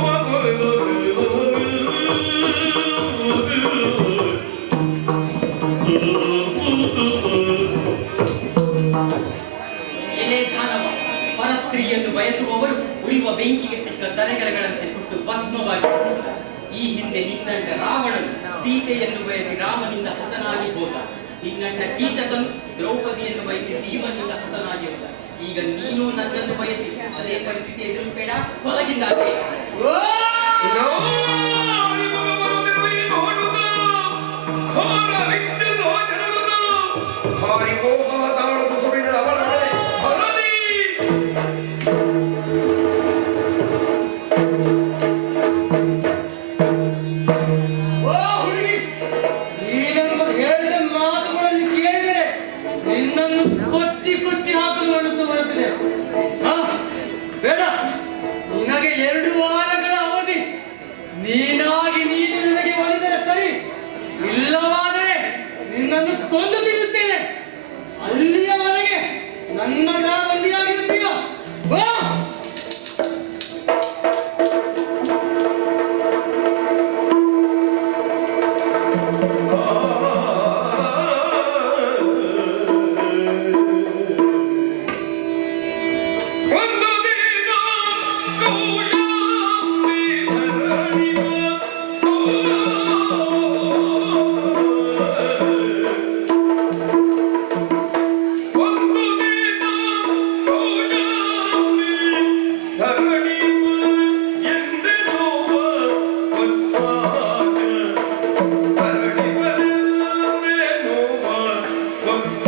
ಎಲೆ ಧಾನವ ಪರಸ್ತ್ರೀಯನ್ನು ಬಯಸುವವರು ಉರಿಯುವ ಬೆಂಕಿಗೆ ಸಿಕ್ಕ ತಲೆಗರಗಳಂತೆ ಸುಟ್ಟು ಭಸ್ಮವಾಗಿ ಈ ಹಿಂದೆ ನಿನ್ನಣ್ಣ ರಾವಣನು ಸೀತೆಯನ್ನು ಬಯಸಿ ರಾಮನಿಂದ ಹತನಾಗಿ ಹೋದ. ನಿನ್ನಣ್ಣ ಕೀಚಕನು ದ್ರೌಪದಿಯನ್ನು ಬಯಸಿ ಭೀಮನಿಂದ ಹತನಾಗಿ ಹೋದ. ಈಗ ನೀನು ನನ್ನನ್ನು ಬಯಸಿ ಅದೇ ಪರಿಸ್ಥಿತಿ ಎದುರಿಸಬೇಡ. ಹೊರಗಿಂದಾಚೆ ಓ ಹುಡುಗಿ, ನೀನನ್ನು ಹೇಳಿದ ಮಾತುಗಳಲ್ಲಿ ಕೇಳಿದರೆ ನಿನ್ನನ್ನು ಕೊಚ್ಚಿ ಕೊಚ್ಚಿ ಹಾಕಲು ಅನಿಸು ಬರುತ್ತದೆ. ಬೇಡ, ನಿನಗೆ 2 ವಾರಗಳ ಅವಧಿ. ನೀನಾಗಿ ನೀನು ನನಗೆ ಒಲಿದರೆ ಸರಿ, ಇಲ್ಲವಾದರೆ ನಿನ್ನನ್ನು ಕೊಂದು ತಿನ್ನುತ್ತೇನೆ. ಅಲ್ಲಿಯವರೆಗೆ ನನ್ನ ಬಂದಿಯಾಗಿರುತ್ತೀಯ. ಬಾ. ಆ No!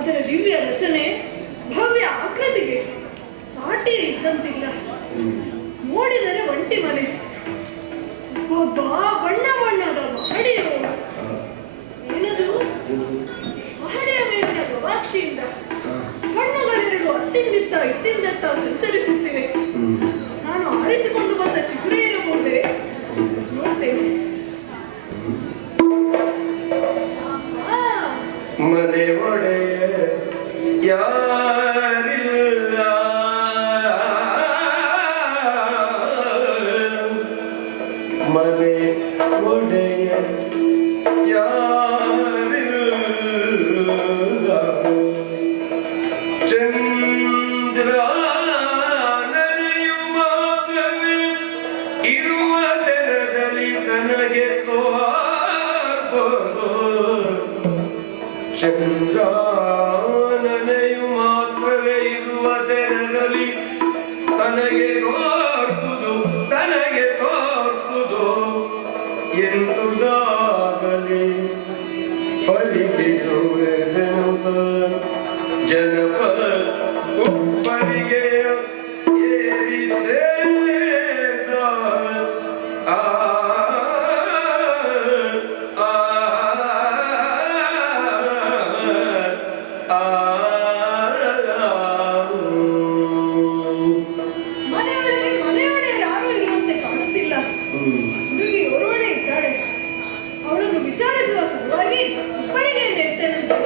ಅದರ ದಿವ್ಯ ರಚನೆ ಭವ್ಯ ಆಕೃತಿಗೆ ಸಾಟಿ ಇದ್ದಂತಿಲ್ಲ. ನೋಡಿದರೆ ಒಂಟಿ ಮನೆ, ಒಬ್ಬ ಬಣ್ಣ ಬಣ್ಣದ ಮಹಡಿಯು, ಏನದು ಮಹಡಿಯ ಮೇಲಿನ ಗವಾಕ್ಷಿಯಿಂದ ಬಣ್ಣಗಳೆರಡು ಇತ್ತಿಂದಟ್ಟ ಸಂಚರಿಸುತ್ತಿವೆ. ನಾನು ಆರಿಸಿಕೊಂಡು ಬಂದ ಚಿಗುರೆ ಇರಬಹುದೇ? ನೋಡ್ತೇನೆ. ಮನೆ ಒಡೆಯ ಯಾರಿಲ್ಲ, ಮನೆ ಒಡೆಯ ಯಾರಿಲ್ಲ, ಚಂದ್ರ ನನಯು ಮಾತ್ರವೇ ಇರುವ ತೆರದಲ್ಲಿ ತನಗೆ ತೋರ್ಬೋದು. ಚಂದ್ರನೆಯು ಮಾತ್ರವೇ ಇರುವ ತೆರದಲ್ಲಿ ತನಗೆ ತೋರ್ಪುದು ಎಂದುದಾಗಲಿ ಪಲಿಕಿಸುವೆನೆನುತ ಜನಪದ ಉಪ್ಪರಿಗೆ ಏರಿಸೇದ ಆ ಮನೆಯೊಳಗೆ ಯಾರೂ ಇರುವಂತೆ ಕಾಣುತ್ತಿಲ್ಲ. ಹುಡುಗಿ ಓರ್ವಳೆ ಇದ್ದಾಳೆ. ಅವಳನ್ನು ವಿಚಾರಿಸುವ ಸಲುವಾಗಿ ಉಪ್ಪರಿಗೆ ಎತ್ತೇನಂತೆ.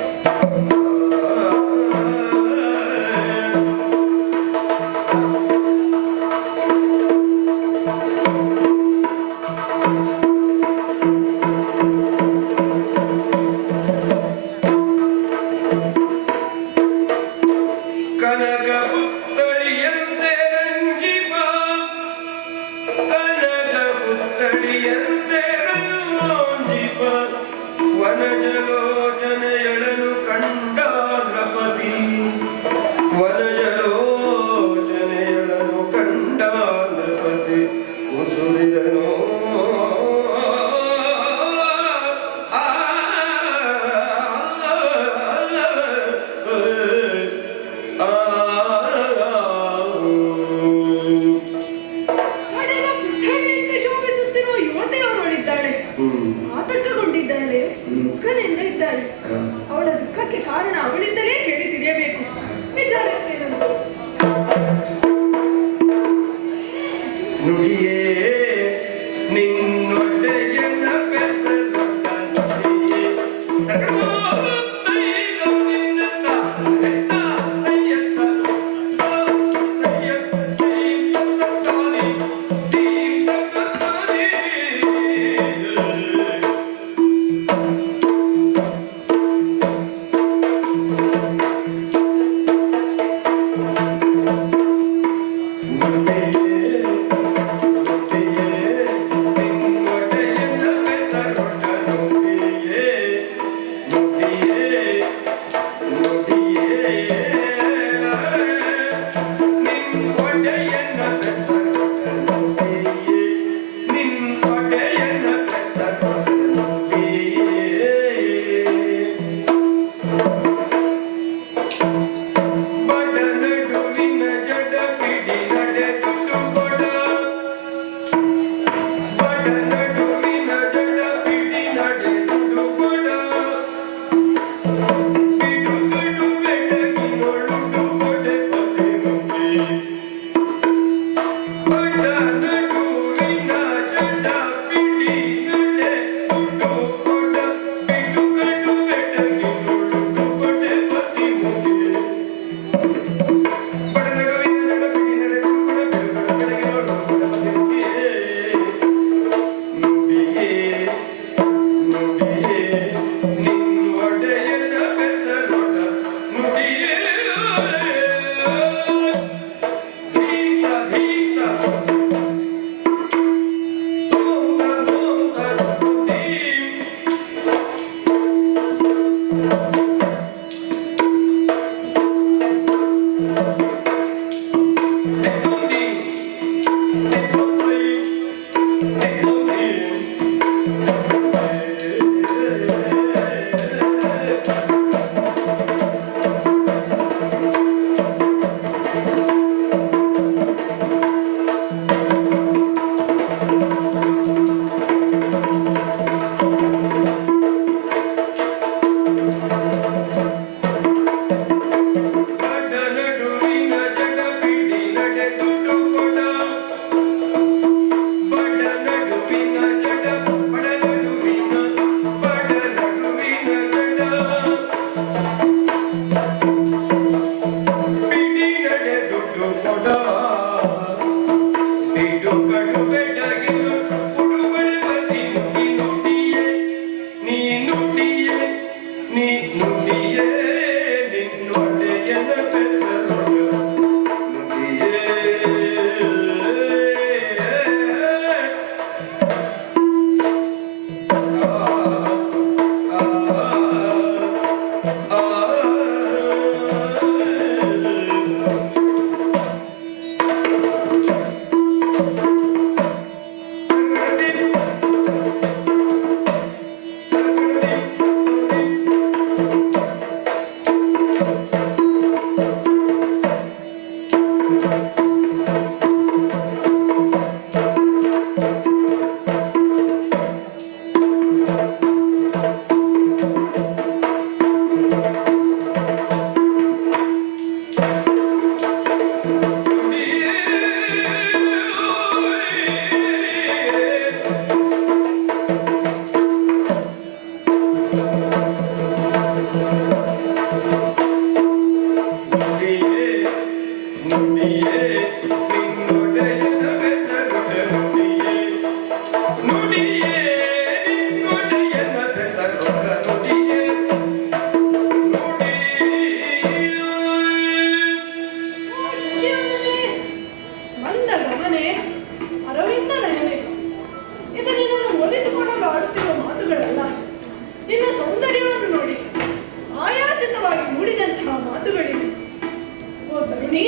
ಮುನಿ,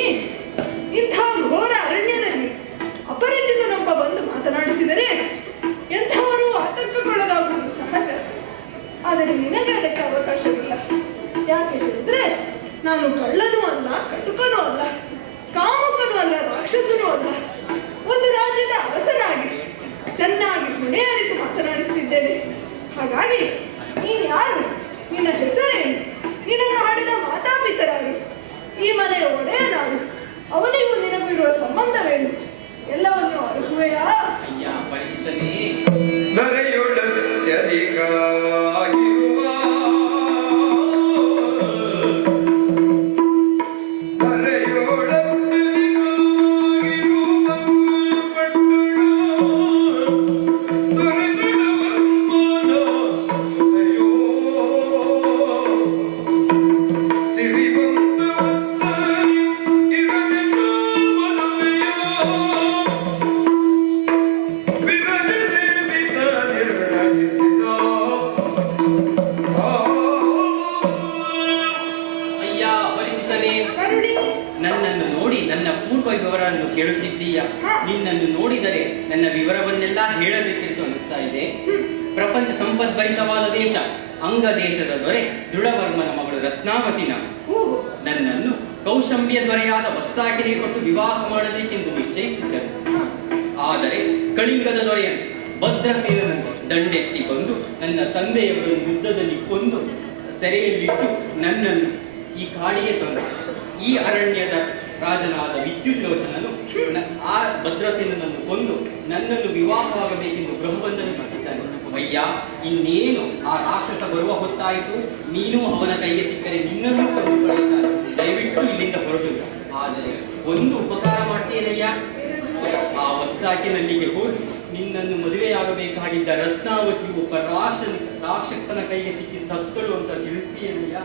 ಇಂಥ ಘೋರ ಅರಣ್ಯದಲ್ಲಿ ಅಪರಿಚಿತನೊಬ್ಬ ಬಂದು ಮಾತನಾಡಿಸಿದರೆ ಎಂಥವರು ಆತಂಕಗೊಳಗಾಗುವುದು ಸಹಜ. ಆದರೆ ನಿನಗೆ ಅದಕ್ಕೆ ಅವಕಾಶವಿಲ್ಲ. ಯಾಕೆ ಹೇಳಿದ್ರೆ ನಾನು ಕಳ್ಳನೂ ಅಲ್ಲ, ಕಟುಕನೂ ಅಲ್ಲ, ಕಾಮುಕನೂ ಅಲ್ಲ, ರಾಕ್ಷಸನೂ ಅಲ್ಲ. ಒಂದು ರಾಜ್ಯದ ಅರಸನಾಗಿ ಚೆನ್ನಾಗಿ ಹೊಣೆ ಅರಿತು ಮಾತನಾಡಿಸುತ್ತಿದ್ದೇನೆ. ಹಾಗಾಗಿ ನೀನು ಯಾರು? ನಿನ್ನ ಹೆಸರೇನು? ನಿನ್ನನ್ನು ಹಾಡಿದ ಮಾತಾಪಿತರಾರು? ಈ ಮನೆಯ ಒಡೆಯನಾರು? ಅವನಿಗೂ ನಿನಗಿರುವ ಸಂಬಂಧವೇನು? ಎಲ್ಲವನ್ನು ಅರಿಹುವೆಯಾ? ಅಯ್ಯ ಪರಿಚಿತನೇ, ಧರೆಯೊಳತ್ಯಧಿಕವಾಗಿರುವ ಅಯ್ಯ ಪರಿಚಿತನೇ, ಕರುಣಿ, ನನ್ನನ್ನು ನೋಡಿ ನನ್ನ ಪೂರ್ವ ವಿವರವನ್ನು ಕೇಳುತ್ತಿದ್ದೀಯ. ನಿನ್ನನ್ನು ನೋಡಿದರೆ ನನ್ನ ವಿವರವನ್ನೆಲ್ಲ ಹೇಳಬೇಕೆಂದು ಅನಿಸ್ತಾ ಇದೆ. ಪ್ರಪಂಚ ಸಂಪದ್ಭರಿತವಾದ ದೇಶ, ಅಂಗ ದೇಶದ ದೊರೆ ದೃಢವರ್ಮನ ಮಗಳು ರತ್ನಾವತಿ ನಾನು. ಓಹೋ, ನನ್ನನ್ನು ಕೌಶಂಬಿಯ ದೊರೆಯಾದ ವತ್ಸಾಕಿನೇ ಕೊಟ್ಟು ವಿವಾಹ ಮಾಡಬೇಕೆಂದು ನಿಶ್ಚಯಿಸಿದ್ದರು. ಆದರೆ ಕಳಿಂಗದ ದೊರೆಯನ್ನು ಭದ್ರಸೇನನನ್ನು ದಂಡೆತ್ತಿ ಬಂದು ನನ್ನ ತಂದೆಯವರನ್ನು ಯುದ್ಧದಲ್ಲಿ ಕೊಂದು ಸೆರೆಯಲ್ಲಿಟ್ಟು ನನ್ನನ್ನು ಈ ಕಾಡಿಗೆ ತಂದ. ಈ ಅರಣ್ಯದ ರಾಜನಾದ ವಿದ್ಯುಲ್ಲೋಚನನು ಆ ಭದ್ರಸೇನನನ್ನು ಕೊಂದು ನನ್ನನ್ನು ವಿವಾಹವಾಗಬೇಕೆಂದು ಗೃಹಬಂಧನ ಮಾಡಿದ್ದಾನೆ. ಅಯ್ಯ, ಇನ್ನೇನು ಆ ರಾಕ್ಷಸ ಬರುವ ಹೊತ್ತಾಯಿತು. ನೀನು ಅವನ ಕೈಗೆ ಸಿಕ್ಕರೆ ನಿನ್ನನ್ನು ಕೊಂದು ಪಡೆಯುತ್ತಾನೆ. ದಯವಿಟ್ಟು ಇಲ್ಲಿಂದ ಹೊರಟು. ಆದರೆ ಒಂದು ಉಪಕಾರ ಮಾಡ್ತೇನಯ್ಯ, ಆ ವತ್ಸಾಕಿನಲ್ಲಿಗೆ ಹೋಗಿ ನಿನ್ನನ್ನು ಮದುವೆಯಾಗಬೇಕಾಗಿದ್ದ ರತ್ನಾವತಿ ಒಬ್ಬ ರಾಕ್ಷಸನ ಕೈಗೆ ಸಿಕ್ಕಿ ಸತ್ತಳು ಅಂತ ತಿಳಿಸ್ತೀಯನಯ್ಯ.